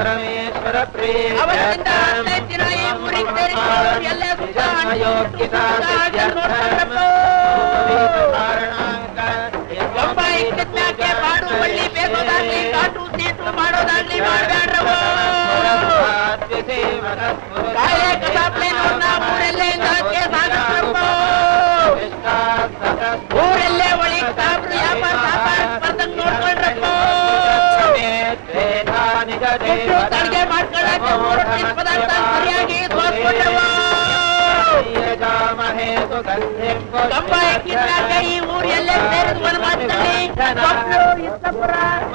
ಪರಮೇಶ್ವರ ಪ್ರಿಯ ಮಾಡುವಳ್ಳಿ ಬೇಸೋದಾಗ್ಲಿ ಕಾಟು ಸೀಟು ಮಾಡೋದಾಗ್ಲಿ ಮಾಡಬೇಡ್ರವು ಕಾಯೇ ಕಸಾಪ್ಲೆ ನೋಡ್ನ ಊರಲ್ಲೇ ಇಂದಕ್ಕೆ ಸಾಗಸ್ರಪ್ಪ ಊರಲ್ಲೇ ಒಳಿ ಸಾಬ್ರು ವ್ಯಾಪಾರ ಸ್ಪರ್ಧಂಗ್ ನೋಡ್ಕೊಂಡ್ರಪ್ಪ ಅಡಿಗೆ ಮಾಡ್ಕೊಳ್ಳಕ್ಕೆ ಪದಾರ್ಥ ಸರಿಯಾಗಿ ತೋರ್ಸ್ಕೊಂಡ್ರವ ಕಂಬ ಎಕ್ಕಿದ್ದಾಗ ಈ ಊರು ಎಲ್ಲೇ ಸೇರಿದ ವನವಾಸದಲ್ಲಿ ಇಷ್ಟಪುರ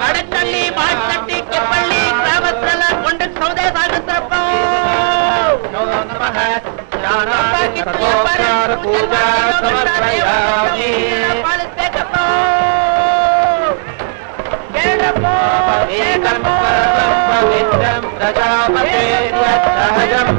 ಅಡಕಲ್ಲಿ ಮಾಚಟ್ಟಿ ಕೆಪ್ಪಳ್ಳಿ ಗ್ರಾಮಸ್ಥರೆಲ್ಲ ಕೊಂಡಕ್ಕೆ ಸೌದೆ ಸಾಗುತ್ತಪ್ಪ ಪಾಲಿಸ್ಬೇಕಪ್ಪ ಕೇಳಪ್ಪ ಸಹಜಂ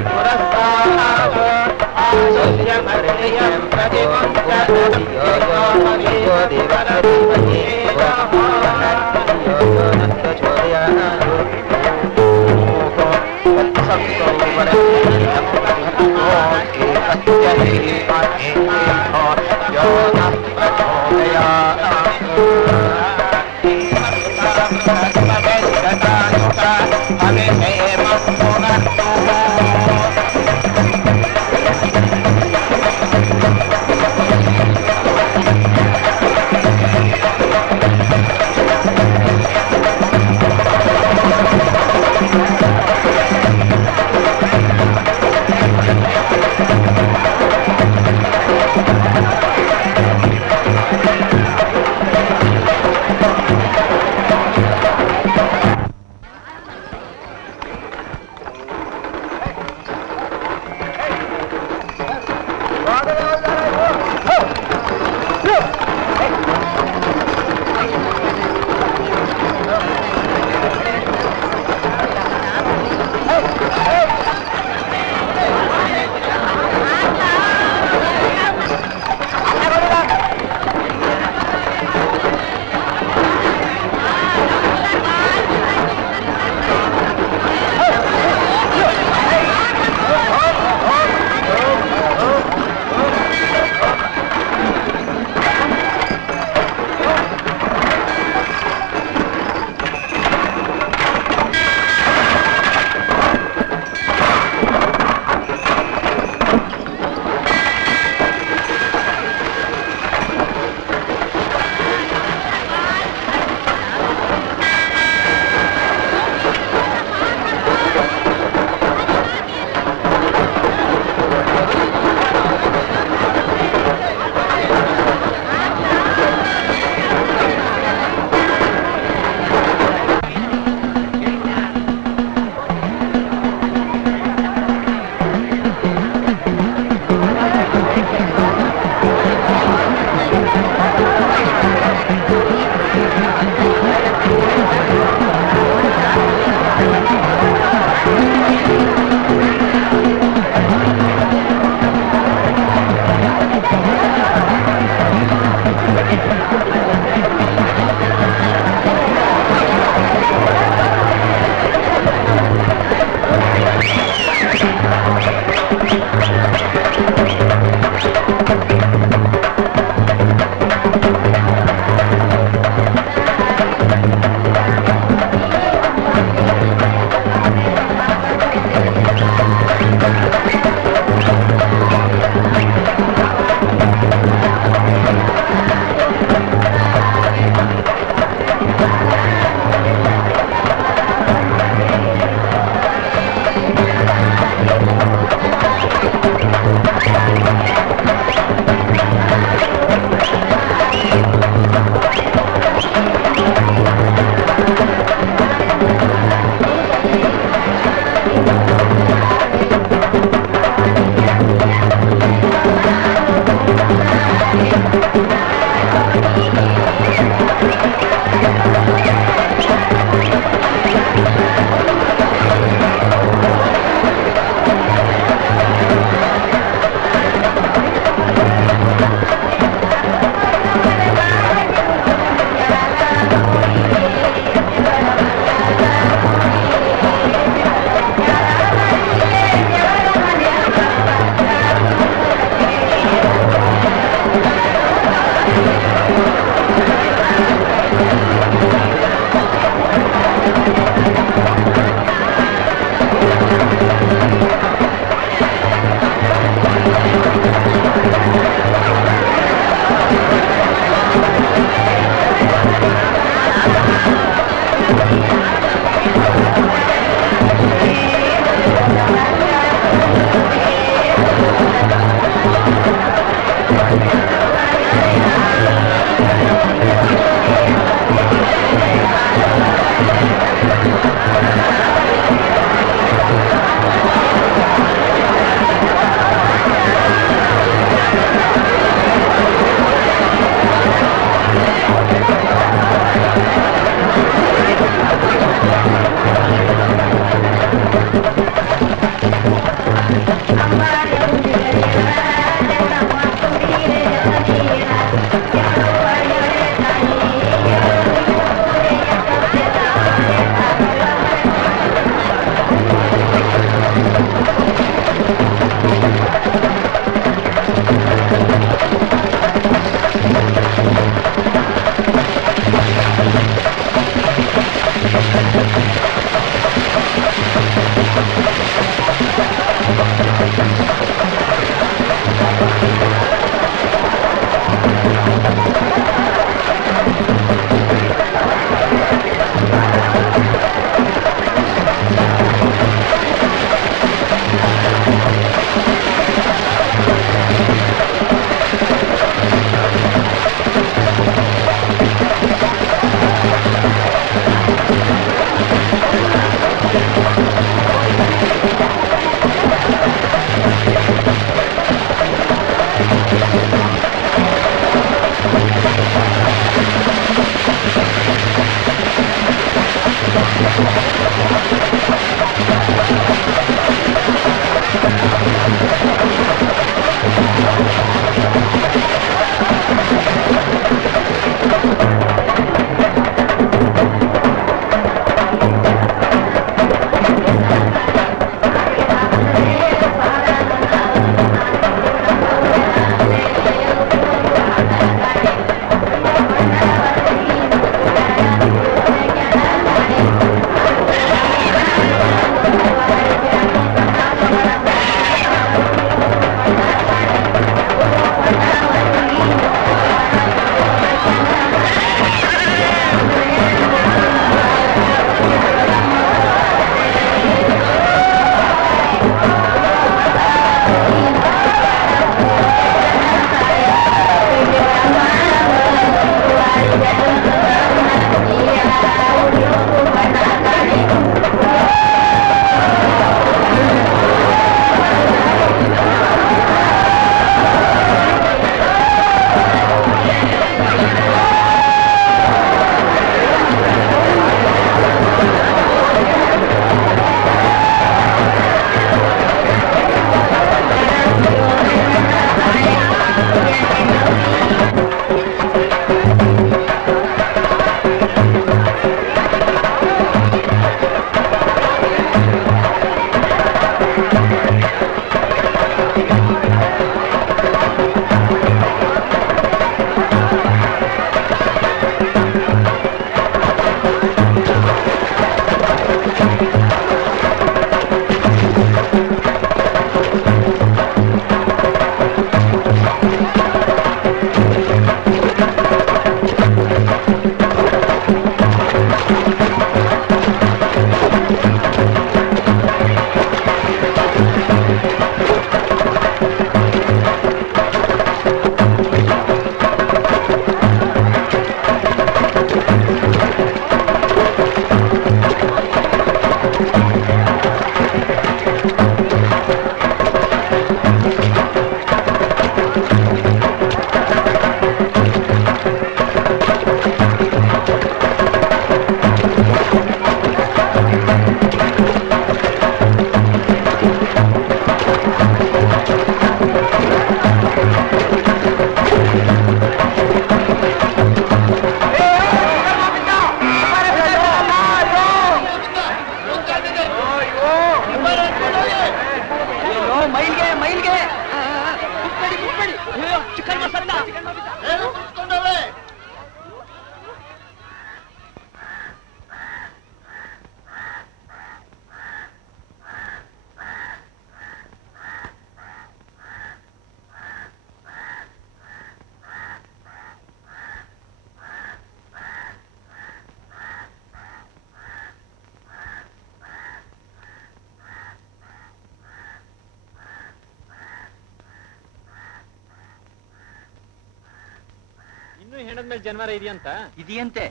ಇನ್ನು ಹೆಣದ ಮೇಲೆ ಜನವಾರ ಇದೆಯಂತ ಇದೆಯಂತೆ.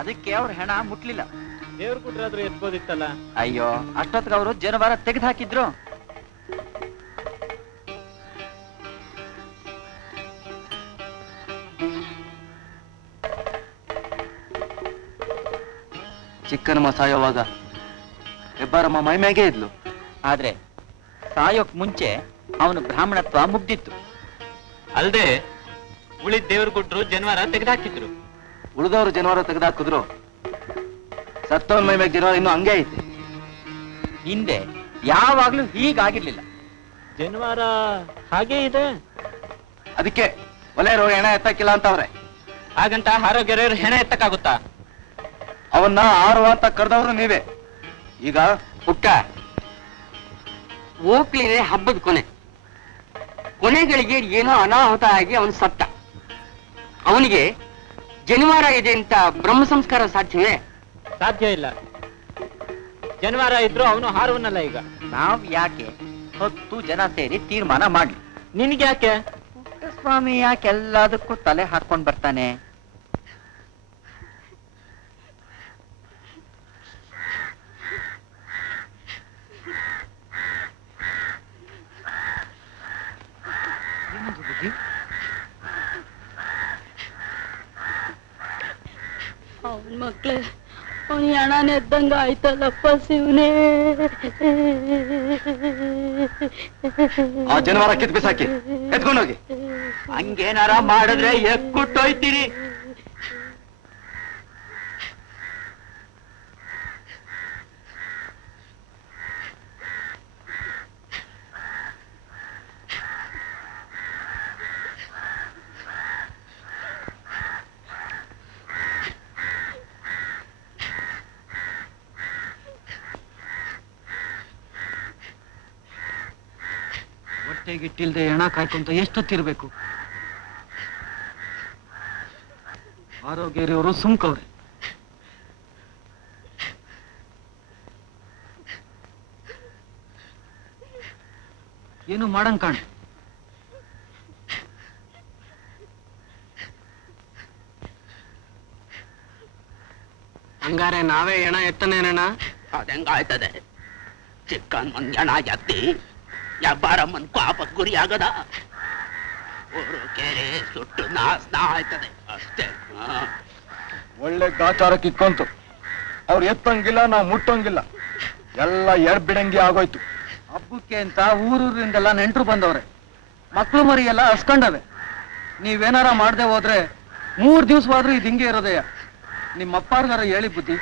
ಅದಕ್ಕೆ ಅವ್ರ ಹೆಣ ಮುಟ್ಲಿಲ್ಲ. ದೇವ್ರ ಕುಟ್ರಾದ್ರೂ ಎತ್ಬೋದಿತ್ತಲ್ಲ. ಅಯ್ಯೋ, ಅಷ್ಟೊತ್ತಿಗೆ ಅವರು ಜನವಾರ ತೆಗೆದು ಹಾಕಿದ್ರು. ಚಿಕ್ಕನಮ್ಮ ಸಾಯೋವಾಗ ಹೆಬ್ಬಾರಮ್ಮ ಮೈಮ್ಯಾಗೆ ಇದ್ಲು. ಆದ್ರೆ ಸಾಯೋಕ್ ಮುಂಚೆ ಅವನು ಬ್ರಾಹ್ಮಣತ್ವ ಮುಗ್ದಿತ್ತು. ಅಲ್ದೆ ಉಳಿದ ದೇವ್ರ ಕೊಟ್ರು ಜನವಾರ ತೆಗೆದಾಕಿದ್ರು. ಉಳಿದವರು ಜನವಾರ ತೆಗೆದಾಕಿದ್ರು, ಸತ್ತವನ್ ಮೈಮ್ಯಾಗ ಜನವಾರ ಇನ್ನೂ ಹಂಗೆ ಐತೆ. ಹಿಂದೆ ಯಾವಾಗ್ಲೂ ಹೀಗಾಗಿರ್ಲಿಲ್ಲ. ಜನವಾರ ಹಾಗೇ ಇದೆ. ಅದಕ್ಕೆ ಒಲೆಯರು ಹೆಣ ಎತ್ತಕ್ಕಿಲ್ಲ ಅಂತವ್ರೆ. ಹಾಗಂತ ಆರೋಗ್ಯರು ಹೆಣ ಎತ್ತಕ್ಕಾಗುತ್ತಾ? ಅವನ್ನ ಆರು ಅಂತ ಕರೆದವ್ರು ನೀವೇ. ಈಗ ಪುಟ್ಟ, ಓಕ್ಲಿನೇ ಹಬ್ಬದ ಕೊನೆಗಳಿಗೆ ಏನೋ ಅನಾಹುತ ಆಗಿ ಅವನು ಸತ್ತ. ಅವನಿಗೆ ಜನಿವಾರ ಇದೆ ಅಂತ ಬ್ರಹ್ಮ ಸಂಸ್ಕಾರ ಸಾಧ್ಯವೇ? ಸಾಧ್ಯ ಇಲ್ಲ. ಜನವಾರ ಇದ್ರು ಅವನು ಹಾರುವನ್ನಲ್ಲ. ಈಗ ನಾವ್ ಯಾಕೆ 10 ಜನ ಸೇರಿ ತೀರ್ಮಾನ ಮಾಡ್ಲಿ? ನಿನ್ಗೆ ಯಾಕೆ? ಸ್ವಾಮಿ ಯಾಕೆ ಎಲ್ಲದಕ್ಕೂ ತಲೆ ಹಾಕೊಂಡ್ ಬರ್ತಾನೆ? ಅವನ್ ಮಕ್ಳೇ, ಅವನ್ ಹಣನ ಎದ್ದಂಗ ಆಯ್ತಲ್ಲಪ್ಪ ಶಿವನೇ. ಆ ಜನವಾರ ಕಿತ್ ಬಿಸಾಕಿ ಎತ್ಕೊಂಡೋಗಿ. ಹಂಗೇನಾರ ಮಾಡಿದ್ರೆ ಎಕ್ಕುಟ್ಟೋಯ್ತೀರಿ. ಹೊಟ್ಟೆಗಿಟ್ಟಿಲ್ದೆ ಹೆಣ ಕಾಯ್ಕೊಂತ ಎಷ್ಟೊತ್ತಿರ್ಬೇಕು? ಆರೋಗ್ಯ ಇರೋರು ಸುಮ್ಕವ್ರೆ. ಏನು ಮಾಡಂಗ್ ಕಾಣ. ಹಂಗಾರೆ ನಾವೇ ಹೆಣ ಎತ್ತನೇನಣ್ಣ? ಅದೆಂಗಾಯ್ತದೆ? ಚಿಕ್ಕನ್ ಮಂಜಣ ಎತ್ತಿ ಹೆಬ್ಬಾರಮ್ಮನ್ ಪಾಪಕ್ ಗುರಿ ಆಗದ? ಊರು ಕೆರೆ ಸುಟ್ಟು ನಾಶನ ಆಯ್ತದೆ ಅಷ್ಟೇ. ಒಳ್ಳೆ ಗಾಚಾರಕ್ಕೆ ಇಕ್ಕೊಂತು. ಅವ್ರು ಎತ್ತಂಗಿಲ್ಲ, ನಾವು ಮುಟ್ಟಂಗಿಲ್ಲ, ಎಲ್ಲ ಎಡ್ಬಿಡಂಗಿ ಆಗೋಯ್ತು. ಹಬ್ಬಕ್ಕೆ ಅಂತ ಊರೂರಿಂದೆಲ್ಲ ನೆಂಟರು ಬಂದವ್ರೆ. ಮಕ್ಳು ಮರಿ ಎಲ್ಲ ಹಸ್ಕೊಂಡವೆ. ನೀವೇನಾರ ಮಾಡದೆ ಹೋದ್ರೆ 3 ದಿವ್ಸವಾದ್ರೂ ಇದು ಹಿಂಗೆ ಇರೋದಯ್ಯ. ನಿಮ್ಮ ಅಪ್ಪಾರ್ಗಾರ ಹೇಳಿ ಬುದ್ಧಿ.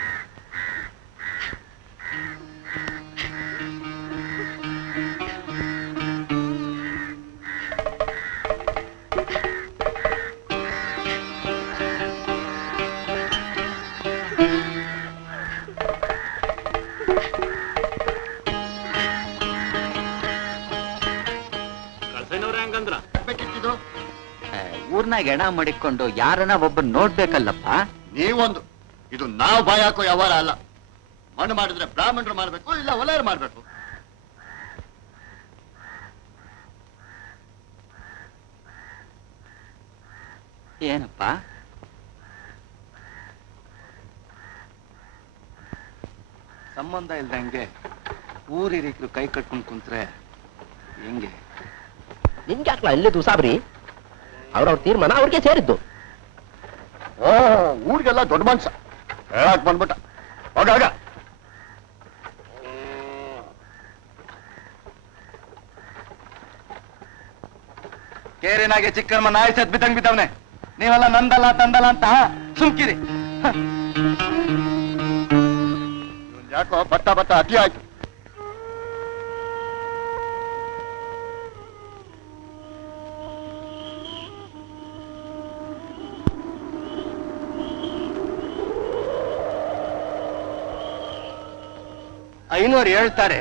ಊರ್ನಾಗ ಹೆಣ ಮಡಿಕೊಂಡು ಯಾರನ್ನ ಒಬ್ಬ ನೋಡ್ಬೇಕಲ್ಲಪ್ಪ. ನೀವೊಂದು, ಇದು ನಾವು ಬಾಯ್ ಹಾಕೋ ವ್ಯವಹಾರ ಅಲ್ಲ. ಮಣ್ಣು ಮಾಡಿದ್ರೆ ಬ್ರಾಹ್ಮಣರು ಮಾಡ್ಬೇಕು, ಇಲ್ಲ ಒಲೆಯರು ಮಾಡ್ಬೇಕು. ಏನಪ್ಪ? ಸಂಬಂಧ ಇಲ್ದಂಗೆ ಊರಿರಿಕರು ಕೈ ಕಟ್ಕೊಂಡು ಕುಂತ್ರೆ ಹೆಂಗೆ? ನಿಮ್ಗೆ ಯಾಕಲ್ಲ ಇಲ್ಲಿ ದುಸಾಬ್ರಿ? ಅವ್ರವ್ರ ತೀರ್ಮಾನ ಅವ್ರಿಗೆ ಸೇರಿದ್ದು. ಊರಿಗೆಲ್ಲ ದೊಡ್ಡ ಮನ್ಸ ಹೇಳಕ್ ಬಂದ್ಬಿಟ್ಟ. ಹೋಗ ಕೇರಿನಾಗೆ ಚಿಕ್ಕಮ್ಮ ನಾಯಿ ಸತ್ ಬಿದ್ದಂಗ್ ಬಿದ್ದವನೆ. ನೀವೆಲ್ಲ ನಂದಲ್ಲ ತಂದಲ್ಲ ಅಂತ ಸುಮ್ಕಿರಿ. ಯಾಕೋ ಬತ್ತ ಅತಿ ಆಯ್ತು. ಐನೋರು ಹೇಳ್ತಾರೆ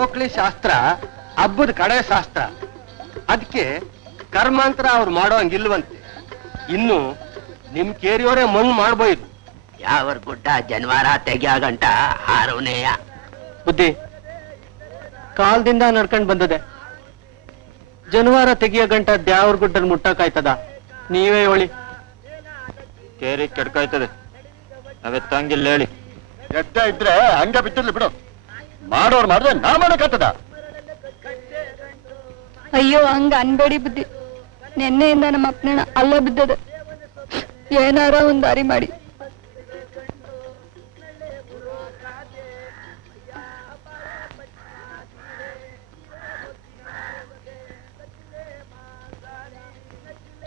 ಓಕ್ಳಿ ಶಾಸ್ತ್ರ ಹಬ್ಬದ ಕಡೆ ಶಾಸ್ತ್ರ, ಅದಕ್ಕೆ ಕರ್ಮಾಂತರ ಅವ್ರು ಮಾಡೋ ಹಂಗಿಲ್ವಂತೆ. ಇನ್ನು ನಿಮ್ ಕೇರಿಯವರೇ ಮಂಗ್ ಮಾಡ್ಬೋದು. ಯಾವರ್ ಗುಡ್ಡ ಜನವಾರ ತೆಗಿಯಾಗಂಟ ಹಾರವನೇಯ ಬುದ್ಧಿ ಕಾಲದಿಂದ ನಡ್ಕೊಂಡ್ ಬಂದದೆ. ಜನವಾರ ತೆಗಿಯ ಗಂಟ ದ್ಯಾವ್ರ ಗುಡ್ಡನ್ ಮುಟ್ಟಕಾಯ್ತದ? ನೀವೇ ಹೇಳಿ. ಕೇರಿ ಕೆಡ್ಕಾಯ್ತದೆ, ನಾವೆತ್ತಂಗಿಲ್ಲ ಹೇಳಿ. ಎತ್ತ ಇದ್ರೆ ಹಂಗ ಬಿಟ್ಟಿರ್ಲಿ ಬಿಡು. ಮಾಡೋರ್ ಮಾಡಿದ್ರೆ ನಾ ಮಾಡಕ್ಕಾಗ್ತದ? ಅಯ್ಯೋ ಹಂಗ ಅನ್ಬೇಡಿ ಬುದ್ಧಿ. ನಿನ್ನೆಯಿಂದ ನಮ್ಮ ಅಪ್ಪನ ಅಲ್ಲ ಬಿದ್ದದ. ಏನಾರ ಒಂದ್ ದಾರಿ ಮಾಡಿ.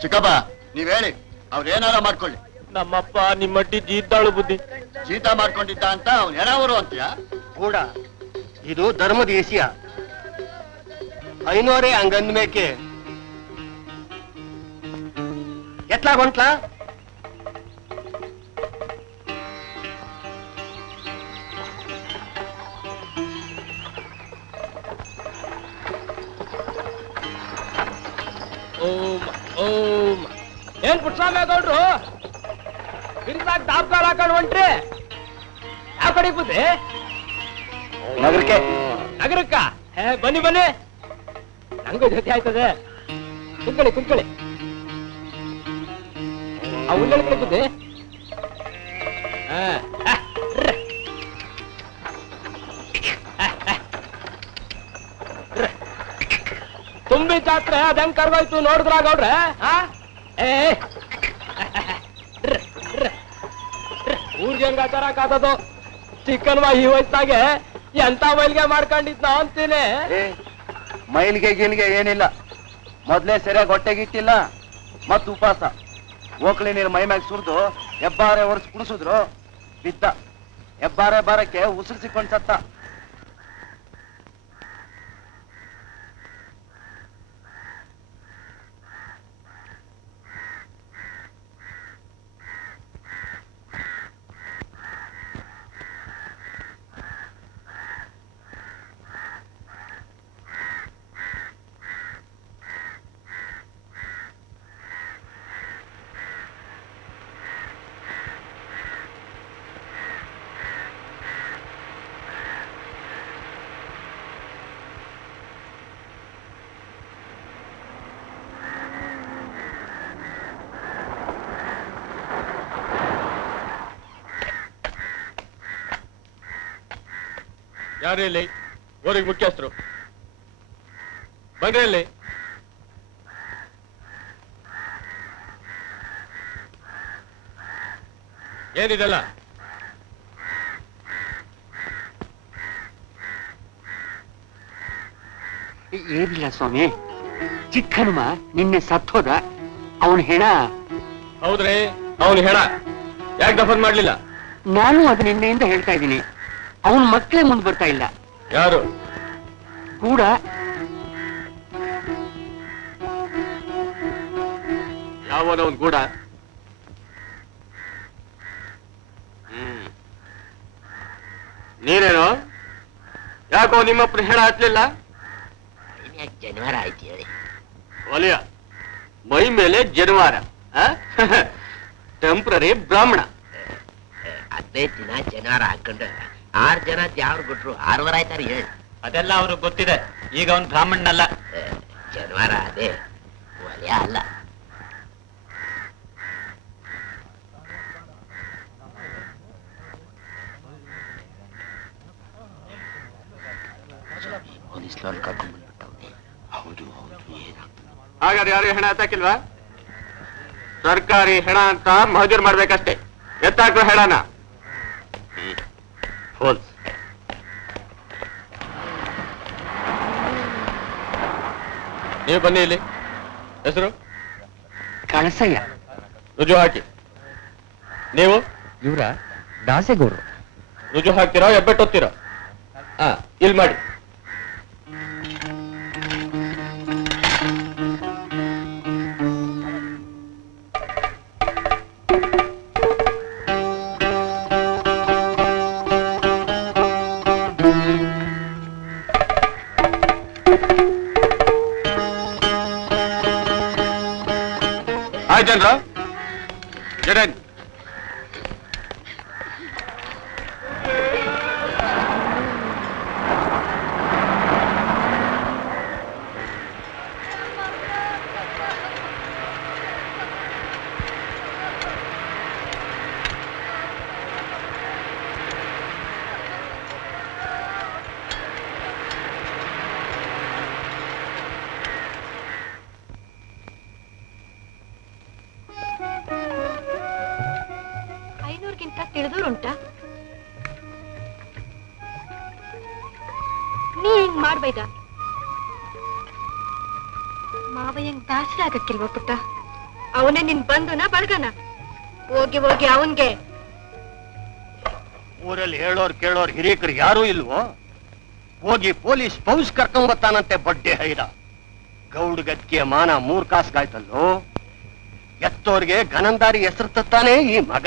ಚಿಕ್ಕಪ್ಪ ನೀವ್ ಹೇಳಿ, ಅವ್ರ ಏನಾರ ಮಾಡ್ಕೊಳ್ಳಿ. ನಮ್ಮಪ್ಪ ನಿಮ್ಮಟ್ಟಿ ಜೀತಾಳು ಬುದ್ಧಿ. ಜೀತ ಮಾಡ್ಕೊಂಡಿದ್ದ ಅಂತ ಅವ್ನ ಹೆಣವರು ಅಂತೀಯ? ಕೂಡ ಇದು ಧರ್ಮದ ಏಸಿಯ. ಐನೋರೇ ಹಂಗಂದ್ಮೇಕೆ ಎತ್ಲಾ ಹೊಂಟ್ಲಾ? ಓಂ ಓಂ. ಏನ್ ಪುಟ್ಸ್ವಾಮಿ ಗೌಡ್ರು ಬಿರ್ಸಾಕ್ ದಾಬ್ಕಾಲ್ ಹಾಕೊಂಡು ಹೊಂಟ್ರಿ? ಯಾವ ಕಡೆ ಬುದ್ಧಿ? ನಗರಕ್ಕೆ. ನಗರಕ್ಕ? ಬನ್ನಿ ಬನ್ನಿ, ನಂಗೂ ಜೊತೆ ಆಯ್ತದೆ. ಕುಂತ್ಕೊಳ್ಳಿ ಕುಂತ್ಕೊಳ್ಳಿ. ಆ ಉಳ್ಳ ಕಡೆ ಬುದ್ಧಿ. ತುಂಬಿ ಜಾತ್ರೆ ಅದ್ ಹೆಂಗ್ ಕರ್ಗೋಯ್ತು ನೋಡಿದ್ರ ಗೌಡ್ರೆ? ಊರ್ಗೆ ಹೆಂಗ ತರಕಾದದು? ಚಿಕ್ಕನ್ವ ಈ ವಯಸ್ಸಾಗೆ ಎಂತ ಮೈಲ್ಗೆ ಮಾಡ್ಕೊಂಡಿದ್ನ ಅಂತೀನಿ. ಮೈಲ್ಗೆ ಗಿಲ್ಗೆ ಏನಿಲ್ಲ, ಮೊದ್ಲೇ ಸರಿಯಾಗಿ ಹೊಟ್ಟೆಗಿಟ್ಟಿಲ್ಲ ಮತ್ ಉಪವಾಸ. ಓಕ್ಳಿ ನೀರು ಮೈ ಮ್ಯಾಗ ಸುರಿದು ಹೆಬ್ಬಾರೆ ಒರೆಸಿ ಕುಡಿಸಿದ್ರು, ಬಿದ್ದ. ಹೆಬ್ಬಾರೆ ಬಾರಕ್ಕೆ ಉಸಿರು ಸಿಕ್ಕೊಂಡ್ ಸತ್ತ. ಯಾರು ಇಲ್ಲಿ? ಊರಿಗೆ ಮುಖ್ಯಸ್ಥರು ಬನ್ರಿ. ಇಲ್ಲಿ ಏನಿದೆಲ್ಲ? ಏನಿಲ್ಲ ಸ್ವಾಮಿ, ಚಿಕ್ಕ ಹನುಮ ನಿನ್ನೆ ಸತ್ತೋದ. ಅವನ ಹೆಣ. ಹೌದ್ರಿ, ಅವನು ಹೆಣ. ಯಾಕೆ ದಫನ್ ಮಾಡ್ಲಿಲ್ಲ? ನಾನು ಅದು ನಿನ್ನೆಯಿಂದ ಹೇಳ್ತಾ ಇದ್ದೀನಿ. ಅವನ ಮಕ್ಕಳೇ ಮುಂದೆ ಬರ್ತಾ ಇಲ್ಲ. ಯಾರು? ಕೂಡ ಯಾವನವನ್ ಕೂಡ? ನೀನೇನು? ಯಾಕೋ ನಿಮ್ಮಪ್ಪನ ಹೆಣ ಹತ್ಲಿಲ್ಲ? ಜನವಾರ ಆಯ್ತು ಹೇಳಿ. ಒಲಿಯ ಮೈ ಮೇಲೆ ಜನವಾರ, ಟೆಂಪ್ರರಿ ಬ್ರಾಹ್ಮಣ. 15 ದಿನ ಜನವಾರ ಹಾಕೊಂಡು 6 ಜನ ಯಾವ್ರು ಬಿಟ್ರು 6 ವಾರ ಆಯ್ತಾರ ಹೇಳಿ. ಅದೆಲ್ಲ ಅವ್ರಿಗೆ ಗೊತ್ತಿದೆ. ಈಗ ಅವನ್ ಬ್ರಾಹ್ಮಣನಲ್ಲ. ಜನವಾರ ಅದೇ ಒಲೆಯ ಅಲ್ಲ. ಪೊಲೀಸ್ನವ್ರು ಕರ್ಕೊಂಡ್ಬಂದ್ಬಿಟ್ಟವ್ನೆ. ಹೌದು ಹೌದು, ಏನಾಗ್ತದೆ? ಹಾಗಾದ್ರೆ ಯಾರು ಹೆಣ ಎತ್ತಾಕಿಲ್ವಾ? ಸರ್ಕಾರಿ ಹೆಣ ಅಂತ ಮಹಜೂರ್ ಮಾಡ್ಬೇಕಷ್ಟೇ. ಎತ್ತಾಕ್ರು ಹೆಣನ. ಹೋಲ್ಸ್. ನೀವು ಬನ್ನಿ ಇಲ್ಲಿ. ಹೆಸರು? ಕಳಸಯ್ಯ. ರುಜು ಹಾಕಿ. ನೀವು? ಇವರ ದಾಸೆಗೌಡರು. ರುಜು ಹಾಕ್ತಿರೋ ಹೆಬ್ಬೆಟ್ಟೋಗ್ತಿರೋ? ಇಲ್ಲಿ ಮಾಡಿ. ರಾಜೇಂದ್ರ ಜಡೇನ್ ತಿಳಿದೋರುಂಟಾ? ನೀ ಹಿಂಗ್ ಮಾಡ್ಬೈದ ಮಾವಯ್ಯಂಗ್ ದಾಸರ ಆಗಕ್ಕಿಲ್ವ ಪುಟ್ಟ? ಅವನೇ ನಿನ್ ಬಂಧುನ ಬಳಗನ? ಹೋಗಿ ಹೋಗಿ ಅವನ್ಗೆ ಊರಲ್ಲಿ ಹೇಳೋರ್ ಕೇಳೋರ್ ಹಿರಿಯಕರು ಯಾರೂ ಇಲ್ವೋ? ಹೋಗಿ ಪೊಲೀಸ್ ಪೌಸ್ ಕರ್ಕೊಂಬತ್ತಾನಂತೆ ಬಡ್ಡೆ ಹೈದ. ಗೌಡ್ ಗದ್ಕಿಯ ಮಾನ 3 ಕಾಸ್ಗಾಯ್ತಲ್ಲೋ. ಎತ್ತೋರ್ಗೆ ಗನಂದಾರಿ ಹೆಸರು ತತ್ತಾನೆ ಈ ಮಗ.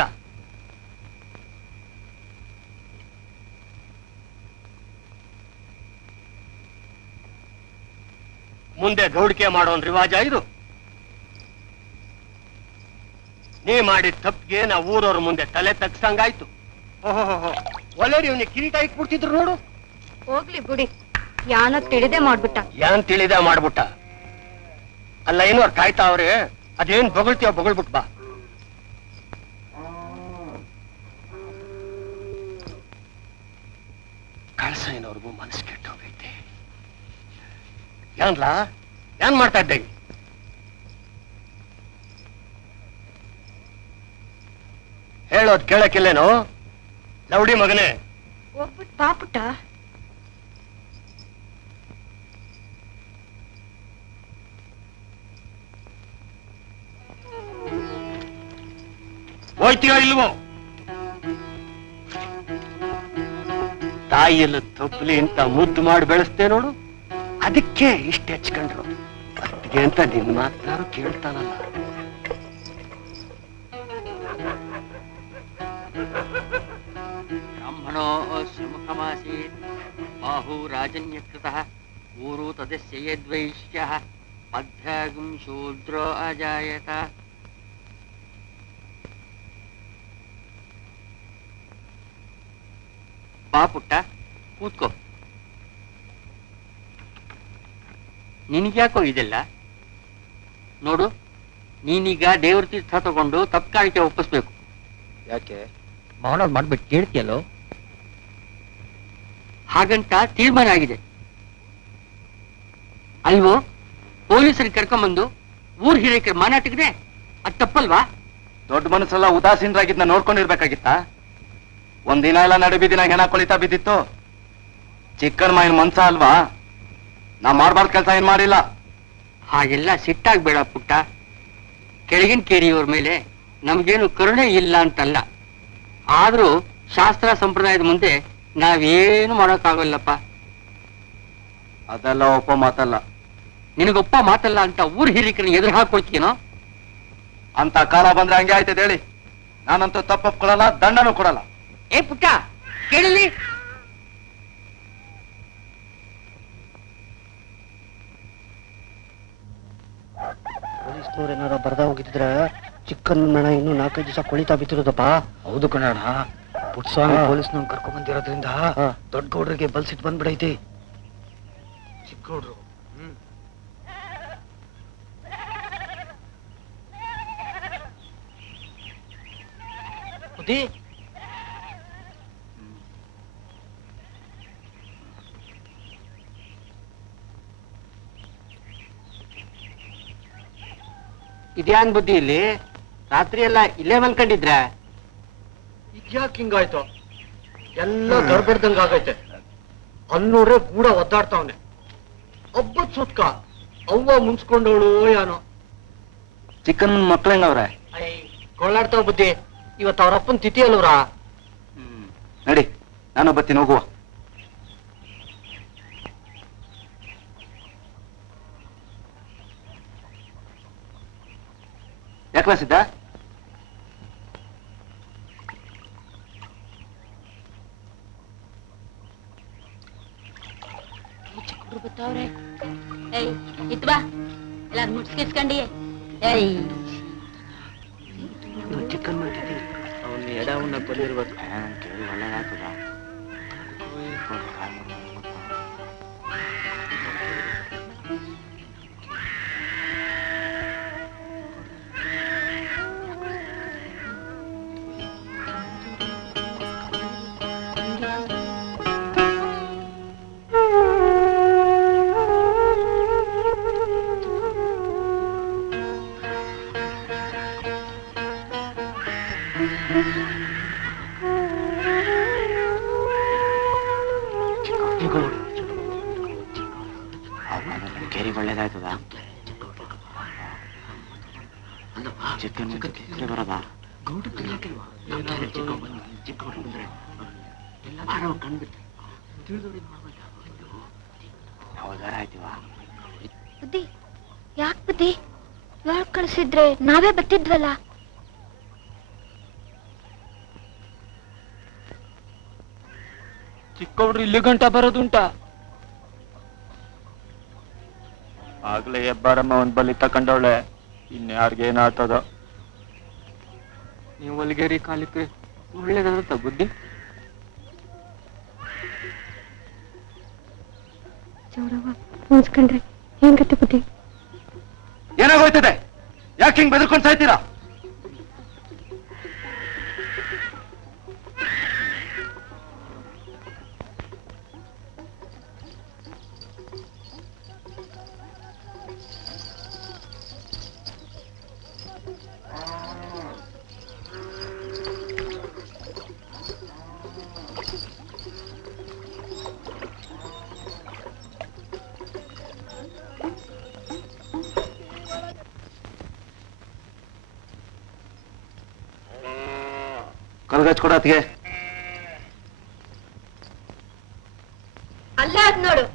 ಮುಂದೆ ಗೌಡಿಕೆ ಮಾಡೋನ್ ರಿವಾಜ ಇದು. ನೀ ಮಾಡಿದ ತಪ್ಪಿಗೆ ನಾ ಊರವ್ರ ಮುಂದೆ ತಲೆ ತಗ್ಸಂಗಾಯ್ತು. ಓಹೋ ಒಳ್ಳೆ ಇವನಿಗೆ ಕಿರೀಟ ಇಟ್ಬಿಡ್ತಿದ್ರು ನೋಡು. ಹೋಗ್ಲಿ ಬಿಡಿ, ಯಾನ ತಿಳಿದೆ ಮಾಡ್ಬಿಟ್ಟ. ಯಾನ್ ತಿಳಿದೆ ಮಾಡ್ಬಿಟ್ಟ? ಅಲ್ಲ ಏನೋ ಕಾಯ್ತಾವ್ರೆ, ಅದೇನ್ ಬೊಗಳ್ತೀವ ಬೊಗಳ್ಬಿಟ್ ಬಾ. ಕಳ್ಸ ಏನವ್ರಿಗೂ ಮನಸ್ಸು ಕೆಟ್ಟೋಗೈತೆ. ಏನ್ಲಾ ಏನ್ ಮಾಡ್ತಾ ಇದ್ದೆ? ಹೇಳೋದ್ ಕೇಳಕ್ಕಿಲ್ಲೇನೋ ಲೌಡಿ ಮಗನೇ? ಹೋಗ್ಬಿಟ್ ಬಾ ಪುಟ್ಟ. ಹೋಯ್ತೀಯೋ ಇಲ್ವೋ? ತಾಯಿಯಲ್ಲ ತಪ್ಪಲಿ ಅಂತ ಮುದ್ದು ಮಾಡಿ ಬೆಳೆಸ್ತೇ ನೋಡು, ಅದಕ್ಕೆ ಇಷ್ಟ ಹೆಚ್ಕೊಂಡ್ರು. ಅತ್ತಿಗೆ ಅಂತ ನಿನ್ ಮಾತಾರು ಕೇಳ್ತಾನಲ್ಲ. ಬ್ರಾಹ್ಮಣೋ ಶ್ರಮಕಮಾಸೀತ್ ಬಾಹು ರಾಜನ್ಯಕೃತಃ ಊರು ತದಸ್ಯ ಯದ್ವೈಶ್ಯಃ ಮಧ್ಯಾಗುಂ ಶೂದ್ರೋ ಅಜಾಯತ. ಬಾ ಪುಟ್ಟ, ಕೂತ್ಕೋ. ನಿನಗ್ಯಾಕೋ ಇದೆಲ್ಲ? ನೋಡು, ನೀನೀಗ ದೇವ್ರ ತೀರ್ಥ ತಗೊಂಡು ತಪ್ಪು ಕಾಣಿಕೆ ಒಪ್ಪಿಸ್ಬೇಕು. ಯಾಕೆ? ಮಾವನವ್ರು ಮಾಡ್ಬಿಟ್ಟು ಕೇಳ್ತಿಯಲ್ಲೋ? ಹಾಗಂತ ತೀರ್ಮಾನ ಆಗಿದೆ ಅಲ್ವೋ? ಪೊಲೀಸರಿಗೆ ಕರ್ಕೊಂಬಂದು ಊರ್ ಹಿರಿಯಕರ ಮಾನಾಟಗಿದೆ, ಅದು ತಪ್ಪಲ್ವಾ? ದೊಡ್ಡ ಮನಸ್ಸೆಲ್ಲ ಉದಾಸೀನರಾಗಿದ್ನ ನೋಡ್ಕೊಂಡಿರ್ಬೇಕಾಗಿತ್ತ? ಒಂದಿನ ಎಲ್ಲ ನಡುಬಿದಿನ ಹೆಣ ಕೊಳಿತಾ ಬಿದ್ದಿತ್ತು. ಚಿಕ್ಕನ್ ಮಾಯಿನ ಮನ್ಸ ಅಲ್ವಾ? ನಾ ಮಾಡ್ಬಾರ್ದು ಕೆಲಸ ಏನ್ ಮಾಡಿಲ್ಲ. ಹಾಗೆಲ್ಲ ಸಿಟ್ಟಾಗ್ಬೇಡ ಪುಟ್ಟ. ಕೆಳಗಿನ ಕೇರಿಯವ್ರ ಮೇಲೆ ನಮ್ಗೇನು ಕರುಣೆ ಇಲ್ಲ ಅಂತಲ್ಲ, ಆದ್ರೂ ಶಾಸ್ತ್ರ ಸಂಪ್ರದಾಯದ ಮುಂದೆ ನಾವೇನು ಮಾಡೋಕ್ಕಾಗಲ್ಲಪ್ಪ. ಅದೆಲ್ಲ ಒಪ್ಪ ಮಾತಲ್ಲ. ನಿನಗೊಪ್ಪ ಮಾತಲ್ಲ ಅಂತ ಊರ್ ಹಿರಿಕರನ್ನ ಎದುರು ಹಾಕೊಳ್ತೀನೋ? ಅಂತ ಕಾಲ ಬಂದ್ರೆ ಹಂಗೆ ಆಯ್ತದೆ ಹೇಳಿ. ನಾನಂತೂ ತಪ್ಪೊಪ್ಕೊಳ್ಳಲ್ಲ, ದಂಡನೂ ಕೊಡಲ್ಲ. ಏ ಪುಟ್ಟ, ಕೇಳಲಿ. ಪೊಲೀಸ್ನವ್ರು ಏನಾರ ಬರ್ದ ಹೋಗಿದ್ರೆ ಚಿಕ್ಕನ್ ಮಣ ಇನ್ನು 4-5 ದಿವಸ ಕೊಳಿತಾ ಬಿತ್ತಿರೋದಪ್ಪ. ಹೌದು ಕಣಣ್ಣ, ಪುಟ್ಸ್ವಾಮಿ ಪೊಲೀಸ್ನವ್ರು ಕರ್ಕೊಂಡ್ ಬಂದಿರೋದ್ರಿಂದ ದೊಡ್ಡ ಗೌಡ್ರಿಗೆ ಬಲ್ಸಿಟ್ ಬಂದ್ಬಿಡೈತಿ. ಚಿಕ್ಕ ಗೌಡ್ರು ಇದ್ಯಾನ್ ಬುದ್ಧಿ ಇಲ್ಲಿ? ರಾತ್ರಿ ಎಲ್ಲ ಇಲ್ಲೇ ಮಲ್ಕೊಂಡಿದ್ರ? ಇದ್ಯಾಕೆ ಹಿಂಗಾಯ್ತು? ಎಲ್ಲ ಗರ್ಬಡ್ದಂಗ ಆಗೈತೆ. ಅನ್ನೋಡ್ರೆ ಕೂಡ ಒದ್ದಾಡ್ತಾವನೆ. ಒಬ್ಬತ್ ಸುತ್ಕ ಅವ್ವ ಮುನ್ಸ್ಕೊಂಡವಳು ಯಾನೋ. ಚಿಕ್ಕನ್ ಮಕ್ಳು ಹೆಂಗವ್ರೆ? ಕೊಳ್ಳಾಡ್ತಾವ ಬುದ್ಧಿ. ಇವತ್ತು ಅವ್ರಪ್ಪನ್ ತಿಥಿ ಅಲ್ವ್ರಾ? ನಡಿ, ನಾನು ಬತ್ತೀನಿ, ಹೋಗುವ. ಯಾಕಲ ಸಿದ್ದ? ಚಿಕ್ಕರು ಬರ್ತಾವ್ರೆ. ಏಯ್ ಇತ್ ಬಾ, ಎಲ್ಲಾರು ಮುಟ್ಸ್ಕಿಸ್ಕೊಂಡಿ. ಏಯ್ ಚಿಕ್ಕನ್ ಮಾಡ್ತಿದ್ದಿ ಅವ್ನು ಎಡ ಅವನ್ನ ಬಂದಿರ್ಬೇಕು. ಕೇಳಿ ಒಳ್ಳೇದಾಗ್ತದ. ಕೇರಿ ಒಳ್ಳೇದಾಯ್ತದ. ಚಿಕನ್ ಬರದ ಹೌದಾರ ಆಯ್ತಿವ. ಬುದ್ಧಿ ಯಾಕೆ ಬುದ್ಧಿ ಯಾರು ಕಳಿಸಿದ್ರೆ ನಾವೇ ಬತ್ತಿದ್ವಲ್ಲ. ಚಿಕ್ಕವ್ರು ಇಲ್ಲಿ ಗಂಟ ಬರೋದುಂಟ. ಆಗ್ಲೇ ಹೆಬ್ಬಾರಮ್ಮ ಒಂದ್ ಬಲಿ ತಕೊಂಡವಳೆ, ಇನ್ಯಾರಿಗೇನಾಗ್ತದ. ನೀವು ಹೊಲಿಗೇರಿ ಕಾಲಿಕ್ಕೆ ಒಳ್ಳೇದಾದ ಬುದ್ಧಿ. ಮುನ್ಸ್ಕೊಂಡ್ರೆ ಹೆಂಗತ್ತೆ ಬುದ್ಧಿ? ಏನಾಗೋಯ್ತದೆ? ಯಾಕೆ ಹಿಂಗ್ ಬೆದರ್ಕೊಂಡ್ ಸಾಯ್ತೀರಾ? ಕಲ್ಗಚ್ಕೊಡತ್ಗೆ ಅಲ್ಲ ಅದ್ ನೋಡು.